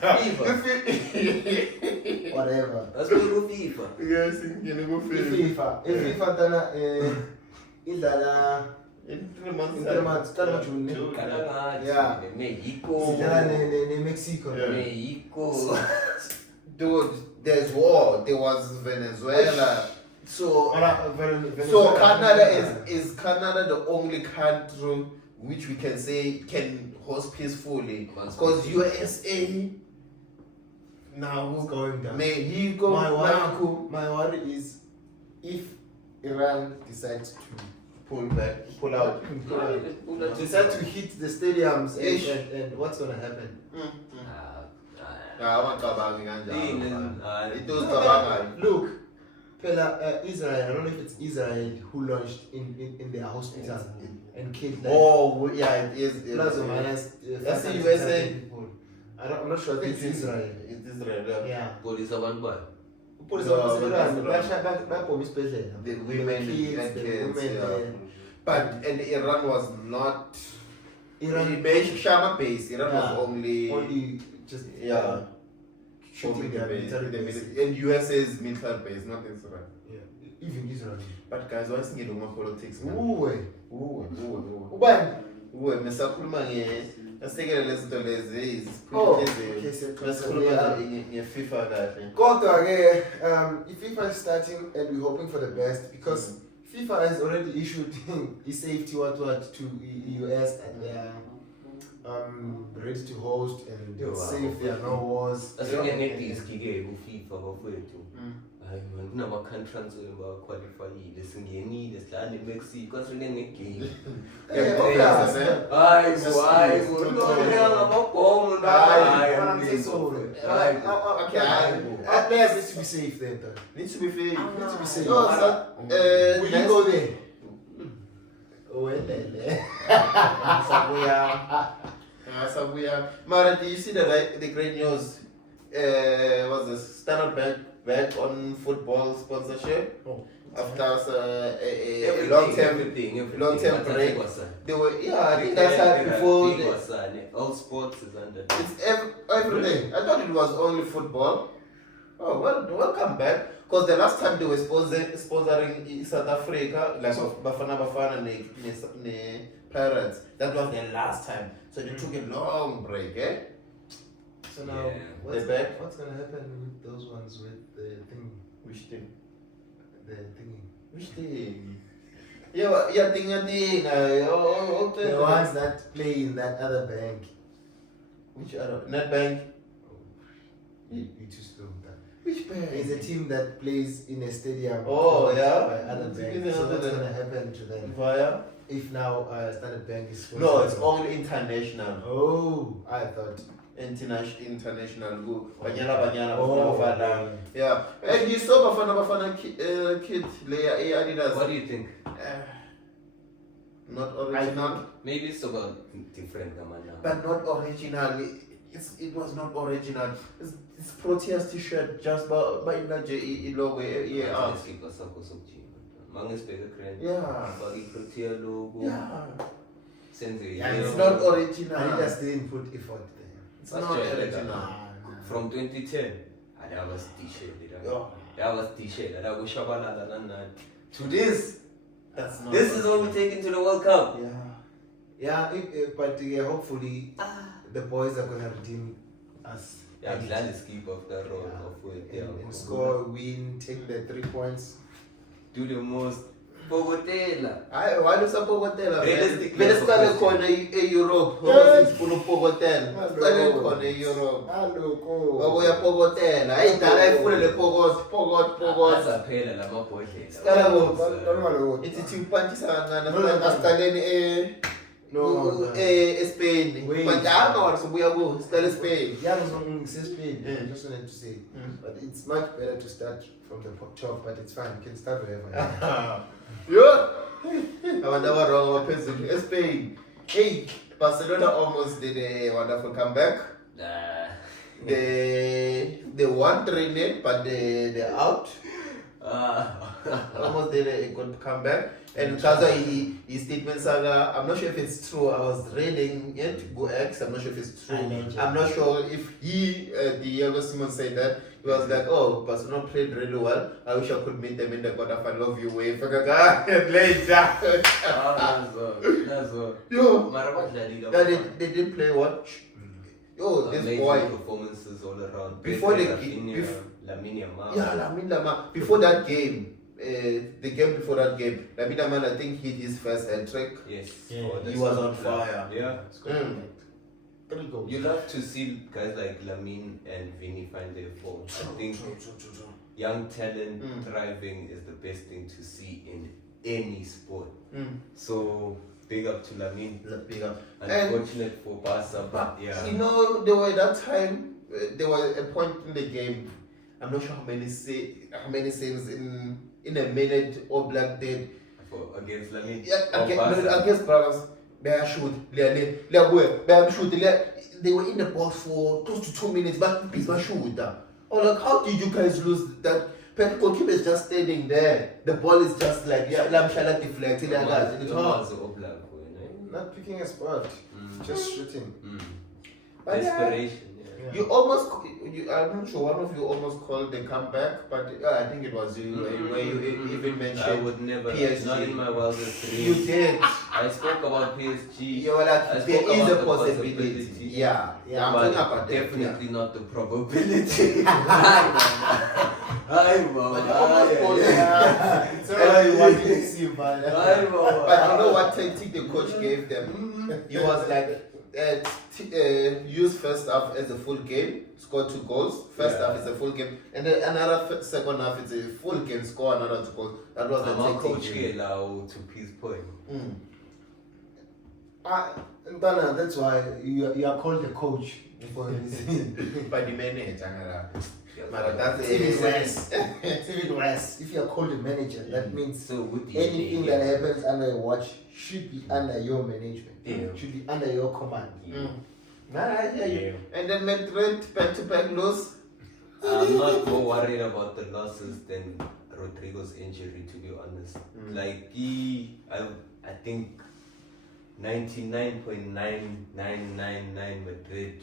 FIFA. Whatever. Let's go to FIFA. Yes, you're going to go FIFA, Donna, idlala in 3 months. in 3 months. Donna, June. Yeah. Mexico. Idlala Mexico. Yeah. Mexico. Dude, there's war. There was Venezuela. So So Canada is Canada the only country which we can say can host peacefully? Because USA now Who's going down? Mexico, go My Naku. worry is if Iran decides to Pull out. decide to hit the stadiums and what's gonna happen? I want to It does No, look, Pela, Israel, I don't know if it's Israel who launched in their hospital and killed like Oh, yeah, it is. plus or minus That's the 500 USA. people. I'm not sure. I think it's Israel. It's Israel. Yeah. Police abantu ba. Police No, officers but back home especially. The women kids, and the kids, women, yeah. But and Iran was not Iran Shama base. Iran was only just yeah. shooting their military base. And USA's military base, not Israel. Yeah. Even Israel. But guys, what's in the politics? Ubani? Mesakhuluma ngesekele lezinto lezi Okay, nge-FIFA kahle. Kodwa ke FIFA is starting and we're hoping for the best because FIFA has already issued a safety what to US and they are ready to host and safe. There are no wars. Asingengediski-ke ku-FIFA bafowethu. Hayi man, kunama-country angizoba-qualifyile singenile sidlala neMexico asinengegame. Hayi ngamabhomu Players need to be safe then. Needs to be fair. Need to be safe. Will you go there? Sabuya. Mara, do you see the great news? Was the Standard Bank back on football sponsorship after a long-term break? They were, I think that's how before. All sports is under. It's everything. I thought it was only football. Oh well, welcome back. Because the last time they were sponsoring South Africa, like Bafana ne Pirates, that was their last time. So they took a long break, eh? So now, what's gonna happen with those ones with the thing? Which thing? The thingy. Which thing? Yeah, thing. The ones that play in that other bank. Which other? Net bank? You too slow. Which bank? It's a team that plays in a stadium. Oh, yeah? By other banks. So what's gonna happen to them? Via? If now Standard Bank is No, it's all international. Oh, I thought. International. Oh, yeah. And you saw Bafana kid layer Adidas. What do you think? Not original. Maybe it's about different Gamana. But not original. It was not original. It's Proteas t-shirt just by the logo. Yeah. Yeah. It's not original. Adidas didn't put effort there. It's not original. From 2010, that was t-shirt. That was t-shirt. That was Shabana. To this, this is what we take into the World Cup. Yeah. But hopefully the boys are gonna redeem us. Yeah, I'm glad to keep off that road and score, win, take the 3 points. Do the most. Pogotela. Why do you Pogotela? Realistically, let's start corner Europe. It's full of Pogotela. Start corner Europe. Hello, we are Pogotela. I die full of Pogot. That's a pale and I'm a boy. It's two punches Spain. But I know so we are going to Spain. Yeah, Spain. I just wanted to say, but it's much better to start from the top. But it's fine. You can start wherever. Yeah. I wonder what wrong with Spain. Hey, Barcelona almost did a wonderful comeback. They won 3-0, but they're out. Almost did a good comeback. And Kaza, his statement saga, I'm not sure if it's true. I was reading it, Go X, I'm not sure if it's true. I'm not sure if Diego Simon said that. He was like, oh, Barcelona played really well. I wish I could meet them in the quarter. I love you way. Later. That's all. Yo, they didn't play what? Yo, this boy. Performances all around. Before the game. Lamine Yamal. Before that game. The game before that game, Lamine Yamal, I think hit his first hat-trick. Yes. He was on fire. Yeah. Goals. You love to see guys like Lamine and Vinny find their form. I think young talent thriving is the best thing to see in any sport. So big up to Lamine. Big up. Unfortunate for Barca, but yeah. You know, there were that time. There was a point in the game. I'm not sure how many saves in a minute or Black did against Lamine. Yeah, against brothers. They shoot. They were in the box for close to 2 minutes, but please shoot. Oh, like, how did you guys lose that? Pep goalkeeper is just standing there. The ball is just like deflected. Not picking a spot, just shooting. Desperation. You I'm not sure, one of you almost called the comeback, but I think it was you where you even mentioned I would never, PSG. not in my wildest dreams. You did. I spoke about PSG. You were like, there is a possibility. Yeah, I'm but talking about definitely not the probability. But you know what tactic the coach gave them? He was like, use first half as a full game, score 2 goals. First half is a full game, and then another second half is a full game, score another 2 goals. That was the tactic. Coach to his point. That's why you are called the coach for by the manager. That's even worse. It's even worse. If you are called a manager, that means so anything that happens under your watch should be under your management. Should be under your command. I hear you. And then Madrid back-to-back loss. I'm not more worried about the losses than Rodrigo's injury, to be honest. Like I think 99.9999 Madrid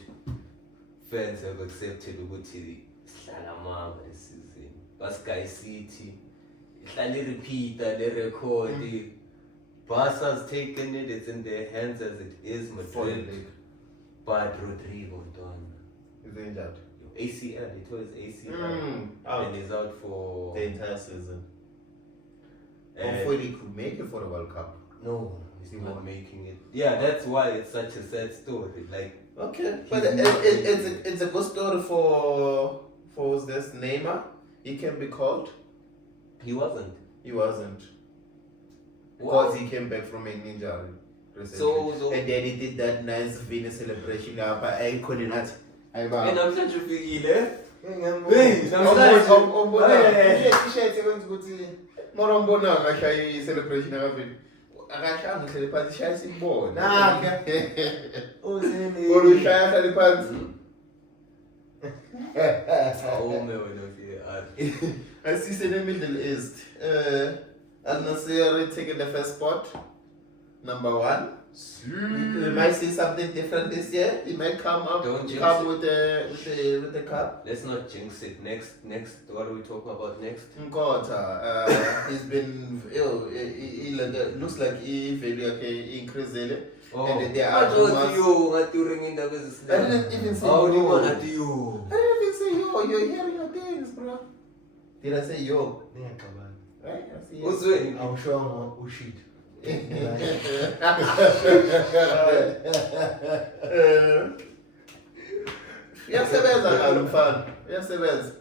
fans have accepted Uguti Salamama this season. Sky City, they repeat the record. Barca's taken it, it's in their hands as it is Madrid. But Rodrigo done. He's injured. ACL, he tore his ACL. And he's out for the entire season. Hopefully he could make it for the World Cup. No, he's not making it. Yeah, that's why it's such a sad story. Like, okay, but it's a good story for who's this Neymar. He can be called. He wasn't. Because he came back from an injury. So and then he did that nice Venus celebration. I couldn't. And I'm such a big deal. Celebration akashanga hlele phansi shaya sibona I see in the Middle East. Al Nassr taking the first spot, number 1. We might see something different this year. He might come with the cup. Let's not jinx it. Next, what are we talking about next? He's been ill. He looks like he very increased. And there are rumors. I didn't even say yo. I didn't even say yo. You're hearing your things, bro. Did I say yo? Right? I see you. I'm sure I'm shit.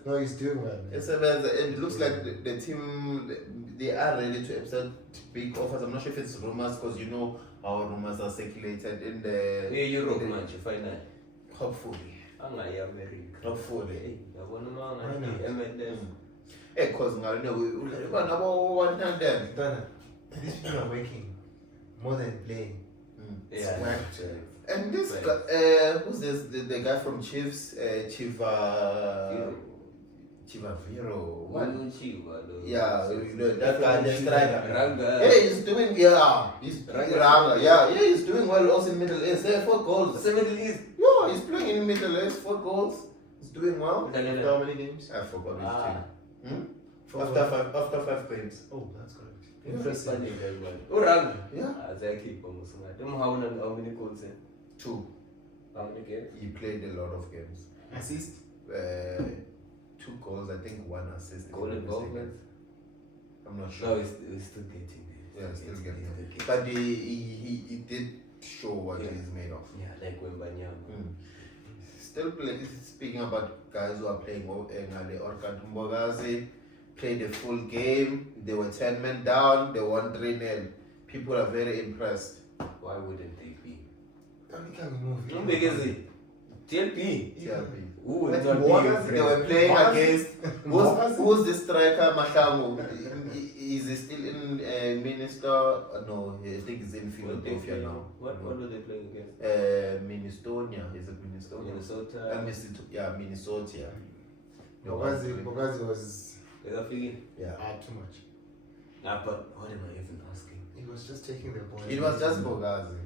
No, he's doing well. And it looks like the team, they are ready to accept big offers. I'm not sure if it's rumors, because you know how rumors are circulated in the Europe match final. Hopefully. America. Hopefully. Because these people are working more than playing. Yeah. And this guy, who's this? The guy from Chiefs, Chivaviro. Yeah, that guy, the striker. Yeah, he's doing. He's doing well also in Middle East. There are 4 goals. The Middle East. Yeah, he's playing in Middle East. 4 goals. He's doing well. How many games? I forgot his team. After 5 games. Oh, that's correct. Impressive. Yeah. How many goals? 2. How many games? He played a lot of games. Assist? 2 goals, I think 1 assist. Goal involvement? I'm not sure. No, he's still getting it. Yeah, still getting it. But he did show what he's made of. Yeah, like Wembanyama. still speaking about guys who are playing Ngale or Mbogazi played a full game. They were 10 men down. They won 3-0. People are very impressed. Why wouldn't they be? TLP. TLP. Who But would not be Mbogazi, they were playing against who's the striker Mahlamu? Is he still in Minister? No, I think he's in Philadelphia now. What were they playing against? Minnestonia. Is it Minnesota? Minnesota. Minnesota. Mbogazi was Too much. But what am I even asking? He was just taking the ball. It was just Mbogazi.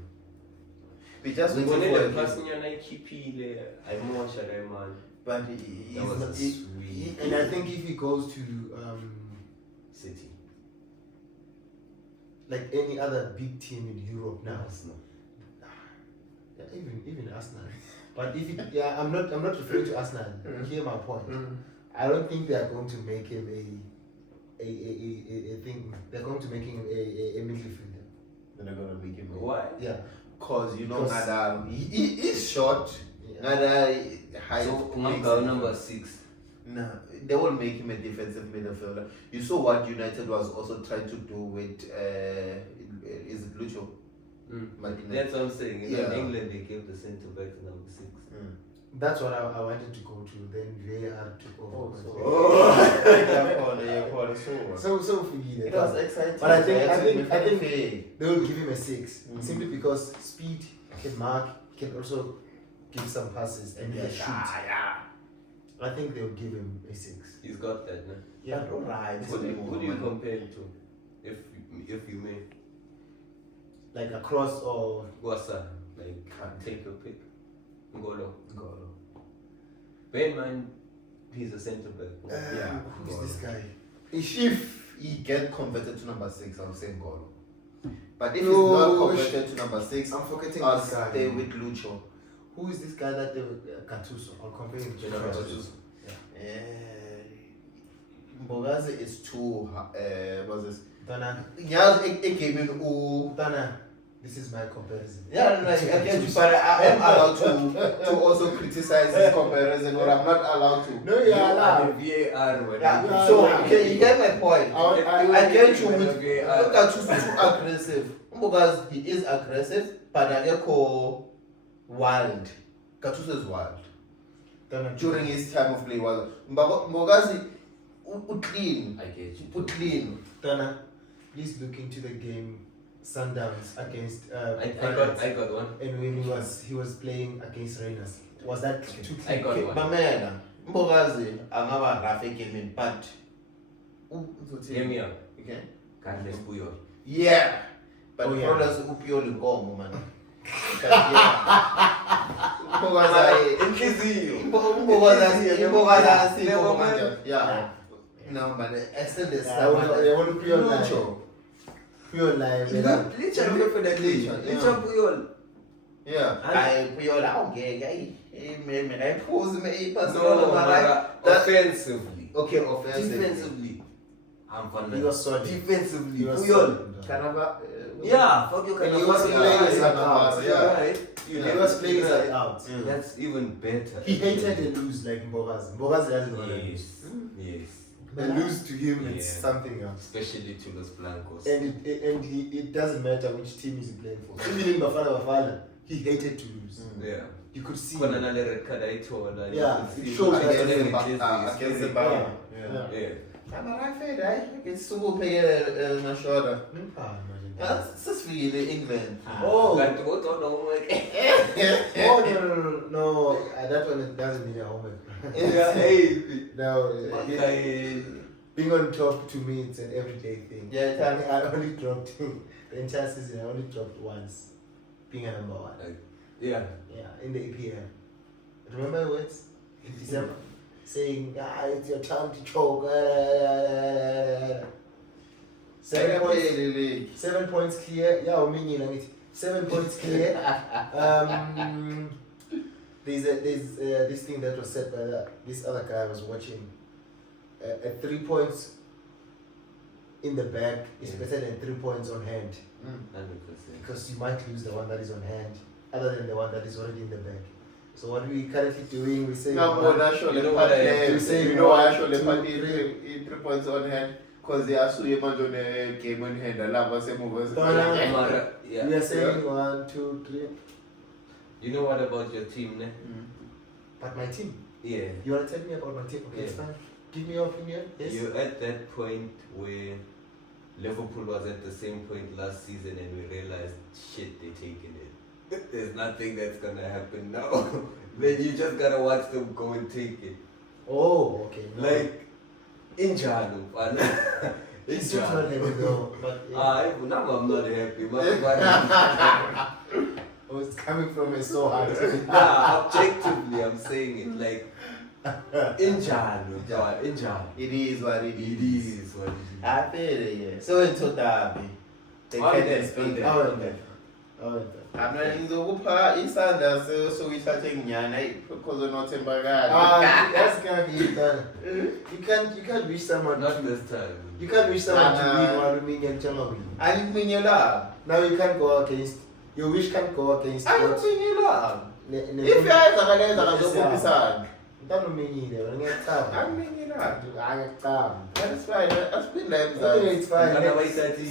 We just We waited wanted for a him. person in Nike. I'm more man. But That was a sweet And I think if he goes to City. like any other big team in Europe now, Arsenal. yeah, even Arsenal. But if he, I'm not referring to Arsenal. Hear my point. I don't think they are going to make him a thing. They're going to make him a midfielder. They're not gonna make him. Why? Yeah. Cause you know Because- Nada, he is short. Yeah. Nada high. So number 6. Nah, they will make him a defensive midfielder. You saw what United was also trying to do with is it Lucho? Martinez. That's what I'm saying. In Yeah. England, they gave the centre back to number 6. That's what I wanted to go to. Then VAR took over. So for you, It was exciting. But I think they they will give him a 6 simply because speed, can mark, can also give some passes and he can shoot. I think they will give him a 6. He's got that, no? Yeah. Right. Who do you compare him to? If you may. Like across or Wasa. Like, take your pick. Ngolo. Bear in mind, he's a centre back. who's this guy? If he get converted to number 6, I'll say Ngolo. But if he's not converted to number 6, I'm forgetting I'll this guy. stay with Lucho. Who is this guy that they Gattuso? I'll compare him to Gattuso. Mbogazi is too. What's this? Dana, Yeah, it came in. Oh, Dana, this is my comparison. yeah, like, I get you, but I am allowed to also criticize this comparison, or I'm not allowed to. No, you're allowed. VAR. Yeah, so okay, you get my point. I get you with VAR. Gattuso too aggressive. Mbogazi, he is aggressive, but I get wild. Gattuso is wild. Dana, During his time of play, was Mbogazi clean. I get you. Clean. Dana, please look into the game Sundowns against I got one. and when he was playing against Rangers. Was that too I got one. Mamela, Mbogazi, angaba Rafa gaming, but Hear me out. okay. Carles Puyol. Yeah, but Oh, the yeah. problem is Upio Linkomo, man. Mbogazi, yeah. No, but I still this. I want to pure lie. Pure lie. Literally for that Licha, yeah. Licha Puyol. Yeah, I Pio la okay, I pose me No, offensively. Okay, offensively. Defensively. I'm fine. He was solid. Defensively. He was Puyol. solid. Canava. Yeah, fuck you. And he was playing his heart out. Yeah. Right. He was playing his heart out. That's even better. He hated to lose like Mbogazi. Mbogazi doesn't want to lose. Yes. But lose to him it's Yeah. something else. Especially to Los Blancos. And it doesn't matter which team he's playing for. Even in Bafana, he hated to lose. Yeah. You could see. When another red card I told her, Yeah, you could it see shows him that against against the the bar. Yeah. Yeah. I'm a right fair, right? It's so pay na shoulder. Successfully in England. Oh. Got to go to the homework. Oh no! That one doesn't need a homework. Yeah, hey. No, Okay. being on top to me it's an everyday thing. Yeah, I only dropped the entire season. I only dropped once, being a number 1. Yeah. Yeah, in the EPL. Remember words in December saying, "It's your time to choke." 7 points. 7 points clear. Yeah, I mean, 7 points clear. There's this thing that was said by this other guy I was watching. 3 points in the bag is better than 3 points on hand, 100%. because you might lose the one that is on hand, other than the one that is already in the bag. So what we currently doing, we say Now, National You know what I- we say you know why one, National two, Party three. 3 points on hand? Because they are so much on a game on hand. I love us movers. Mara, We are yeah. saying 1, 2, 3. You know what about your team, ne? But my team. Yeah. You want to tell me about my team? Okay, it's fine. Give me your opinion. Yes. You're at that point where Liverpool was at the same point last season and we realized, shit, they're taking it. There's nothing that's gonna happen now. Then you just gotta watch them go and take it. Oh, okay. No. Like, Injalo, It's just not happy though. But yeah. now I'm not happy. Oh, it's coming from a so hard. Nah, objectively, I'm saying it like Injalo. It is what it It is. is what it is. I feel it, yeah. So into Derby. They can't speak. I'm not in the Upa Isanda, so we starting Yana because we're not in Bagad. That's gonna be done. You can't wish someone Not to, this time. you can't wish someone to win while Romanian channel win. I didn't mean you love. Now you can't go against your wish can't go against I don't what- mean you love. ne- ne- If you are a Don't mean it. I mean you love. I That's fine. That's been Okay, them. it's fine.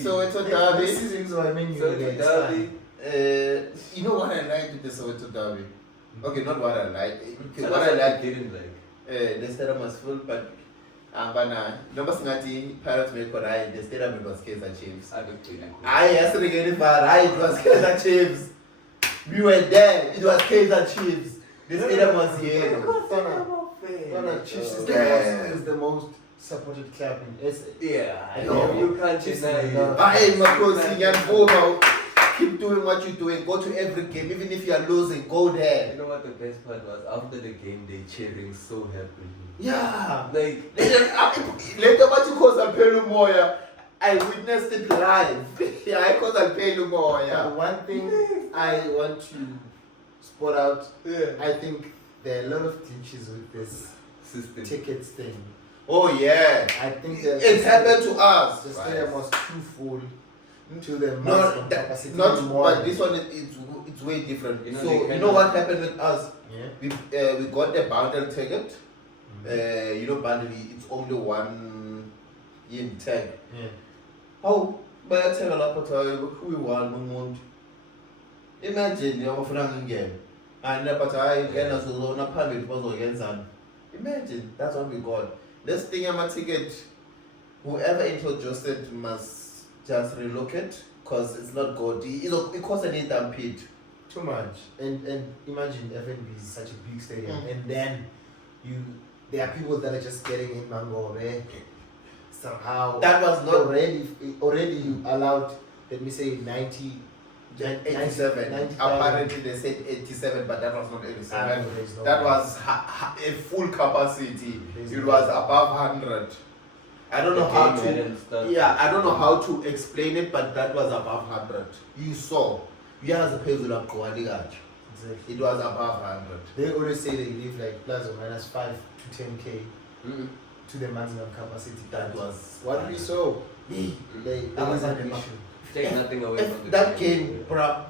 So it's a This Derby. season is what I mean. So it's Derby. You know what I like with the Soweto Derby? Okay, not what I like. So What I like, didn't like. the stadium was full, but number Snati, Pirates make what the stadium it was Kaizer Chiefs. I looked really cool. I yesterday get it bad. It was Kaizer Chiefs. We were there. It was Kaizer Chiefs. The stadium was here. Chiefs is the most supported club in SA. Yeah, I Yeah. know. You can't Chiefs deny is it. the- Hey, Makosi, Yanboma, keep doing what you're doing. Go to every game, even if you are losing. Go there. You know what the best part was? After the game, they cheering so happily. Yeah. Like, Later, what you call Alpelu Moya, I witnessed it live. Yeah, I call Alpelu Moya. One thing I want to spot out, Yeah. I think there are a lot of glitches with this system. tickets thing. Oh yeah. I think that It happened to us. the stadium was too full to the No, maximum capacity. not more but than- this one it's way different. You know, So they you kind know of- what happened with us? Yeah. We got the bundle ticket. You know bundle it's only one in tag. Yeah. Oh, bayathenga lapho who we won umuntu. Imagine yabafuna ngingena. And but hayi ngena sizona phambili bazokenzana. Imagine that's what we got. This thing ticket, whoever introduced it must just relocate because it's not good. It costs an damn pit. Too much. And imagine FNB is such a big stadium, and then there are people that are just getting in Mangobe somehow. That was not already you allowed. Let me say 90. 87. 90,000. Apparently they said 87, but that was not 87. There's no That way. was a full capacity. There's It no was way. above 100. I don't know how to. Yeah, I don't know how to explain it, but that was above 100. You saw. Exactly. It was above 100. They always say they leave like plus or minus 5 to 10k to the maximum capacity. That was What we saw. There was an issue. Take nothing away from the That game, bruh,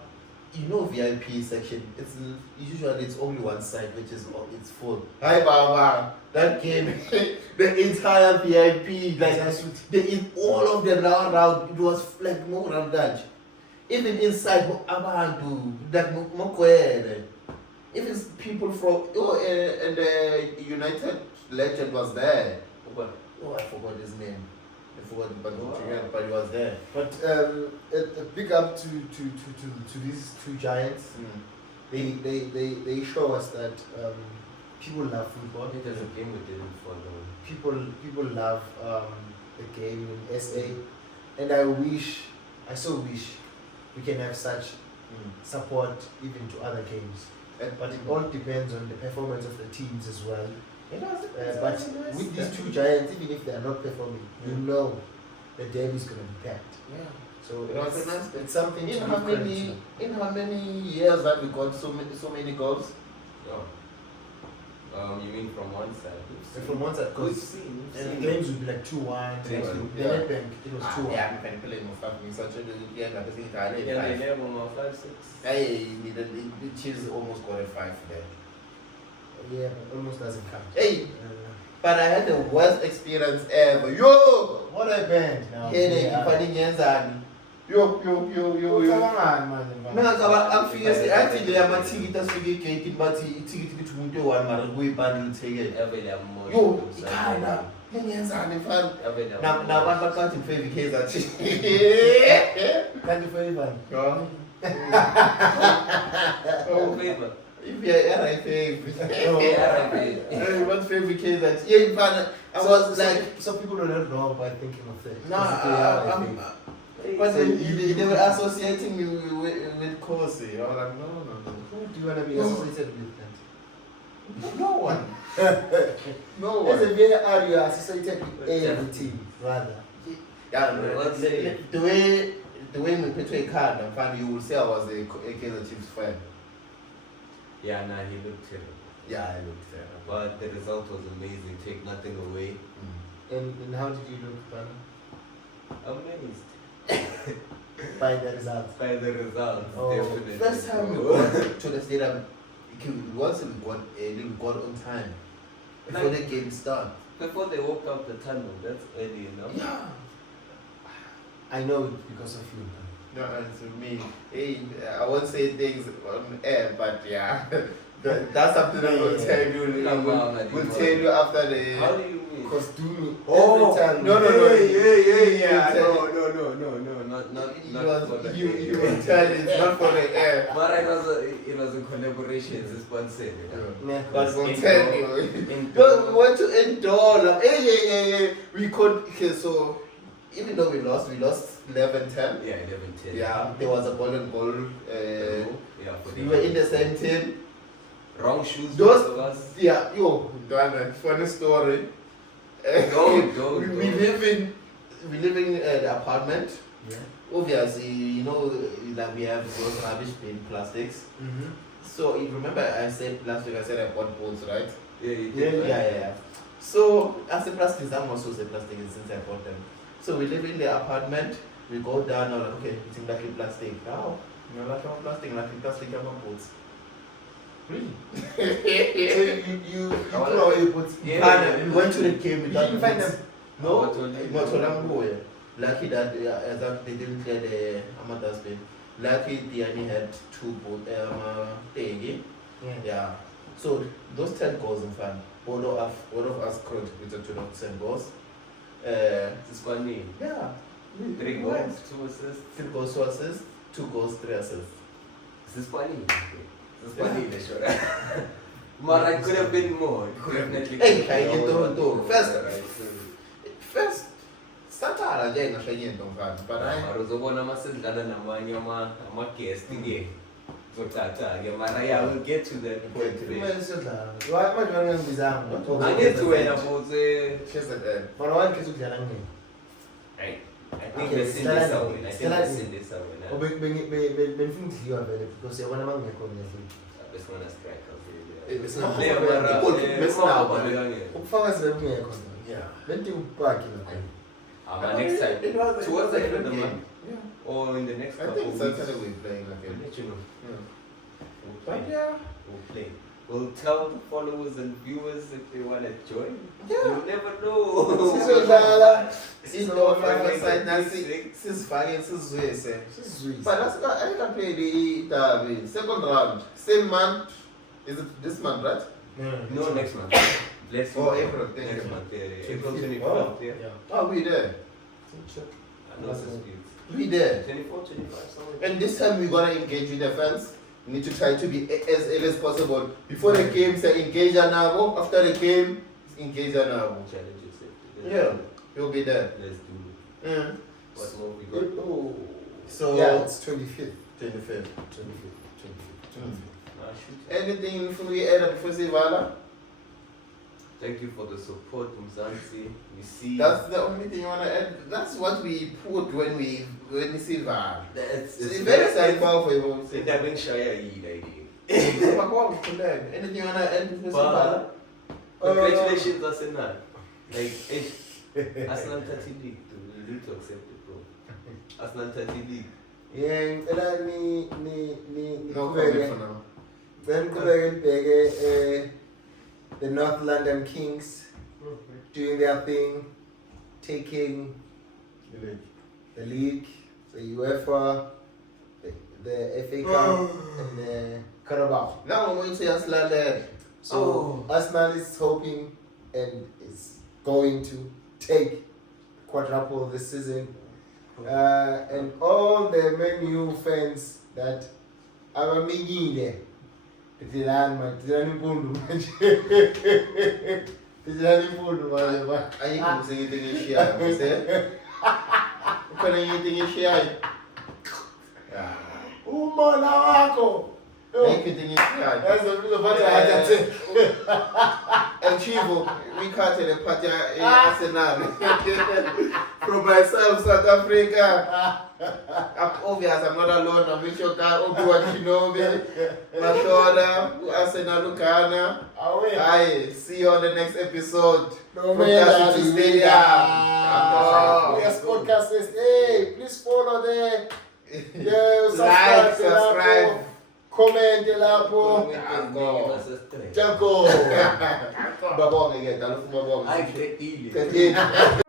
you know VIP section, it's usually it's only one side which is it's full. Hi Baba, that game, the entire VIP, like all of them round, it was like more than that. Even inside Abantu, that Mokwele, even people from and the United legend was there. Oh, I forgot his name. But he was there. But a big up to these two giants. They show us that people love football. It was a game we didn't follow. People love the game in SA, and I so wish we can have such support even to other games. But it all depends on the performance of the teams as well. But with these two giants, even if they are not performing, you know the derby is going to be packed. Yeah. So It's it's something in to how look forward many to. in how many years that we got so many goals? You mean from one side? So from one side, We've because seen. the games would be like 2-1. The Yeah. Nedbank, it was 2-1. Yeah, I'm kind of playing with family. Such a yeah, like I think Yeah, they 5, 6. Hey, the Chiefs almost got a 5 there. Yeah, but almost doesn't count. Hey, but I had the worst experience ever. Yo! What happened now? Yo. Man, I'm fierce. Actually, I'm a ticket as we get it, but it's ticket to move one, man. We bundle take it. Yo, Ikana. Now, what can't you pay because that's can't you favor? Oh, favor. If you're RIP, what favorite case that? Yeah, I was like, some people are not wrong by thinking of that. no, but they were associating me with Kosi. I was like, no. Who do you want to be associated with? No one. No As a one. VAR, you are associated with every team, rather. Yeah, the way we played a card, and finally you will say I was a Kaizer Chiefs fan. Yeah, nah, he looked terrible. Yeah, I looked there. But the result was amazing. Take nothing away. And how did you look, Bana? Amazed By the results? by the result. Oh, Definitely. First time we got to the stadium, once we got on time before the game started. Before they walk out the tunnel, that's early enough. Yeah. I know it because of you. No, it's me. Hey, I won't say things on air, but yeah, that's something I will tell you. We'll tell you after the. How do you mean? Costume. Oh, every time. no. Yeah. You Not for the you will tell it's not for the air. But it was a collaboration. It's sponsored. Yeah. But we'll tell you. Don't want to endure. Hey. We could. Okay, so even though we lost 11-10. Yeah, 11-10. Yeah, there was a ball and ball. Yeah, We were in the same team. wrong shoes. Those- both of us. Yeah, Dana, funny story. Don't. We live in the apartment. Yeah. Obviously, like we have those rubbish bin plastics. Mm-hmm. So if you remember, I said last week I bought boats, right? Yeah, you did. Yeah. So I said plastic. I'm also say plastic since I bought them. So we live in the apartment. We go down. I'm like, okay, it's like plastic. Oh, plastic, about boats. Really? You How are you put? Yeah. we went to the game. You didn't find them? No, What told you? not so long ago. Lucky that they didn't clear the Amadas bin. Lucky they only had 2 boat thing. Yeah. So those 10 goals in front. All of us contributed to those 10 goals. This one me. Yeah. 3 goals, 2 assists. 3 goals, 2 assists. 2 goals, 3 assists. This is funny. This is funny, sure. But I could have been more. Definitely. Hey, you could have don't. been more. First, Satara nje ngashayini ntomfana, but I Uzobona masidlala namanye ama-guest ke. Zothatha ke mara yeah, we'll get to that point today. Manje bangangibizanga. Angithi wena futhi here's the end. Mara wankhetha ukudlala ngini? right. I think Okay, besindisa Stella- wena. I think Stella- besindisa wena. Benifuna ukudliwa vele because yabona mangekho ngiyadliwa. Besifuna striker. Player Mara Ukufaka sibe kungekho. Yeah. Lento upaki lapha. next time. It was Towards the end of the game. month. Yeah. Or in the next I couple think of weeks. Saturday we're playing We'll again. let you know. Yeah. We'll But play. yeah. We'll play. We'll tell the followers and viewers if they want to join. Yeah. You never know. Sizodlala Sizofaka into side side sizifake sizwise. Sizwisa. But I can play the derby. Second round. Same month. Is it this month, right? No, next month. Let's Oh, April. Next month. Yeah. April 25th. 25th. Yeah. Oh, we there. No disputes. We there. 24, 25, something. And this time we're gonna engage with the fans. We need to try to be as early as possible. Before the game, say engage now. After the game, engage now. Challenge yourself. Yeah, you'll be there. Let's do it. What more we got? Oh. So Yeah, it's 25th. 25th. 25th. Shoot. Anything before we add up before Sivala? Thank you for the support, Mzansi. We see. That's the only thing you wanna add. That's what we put when we see Val. That's It's very sad for you. It's having Shire lady. Anything you wanna add before Sivala? Congratulations, Arsenal. Like, Arsenal 30 league. We need to accept it, bro. Arsenal 30 league. Yeah, ngicela No comment for now. Ngicela nibheke the North London Kings doing their thing, taking the league, the UEFA, the FA Cup, and the Carabao. Now we're going to Arsenal. So Arsenal is hoping and is going to take quadruple this season. And all the Man U fans that are meaning umona wako And Chivo, we cut the party Arsenal. From myself, South Africa. Obvious, I'm not alone. I'm with your guy, Obi-Wan Kenobi, Mashoda, Arsenal Lucana. Aye, see you on the next episode. From Castle Stadium. We are SportcastSA. Please follow there. Like, subscribe. Comment lapo. Jango. Jango. Babong again. Babong. I get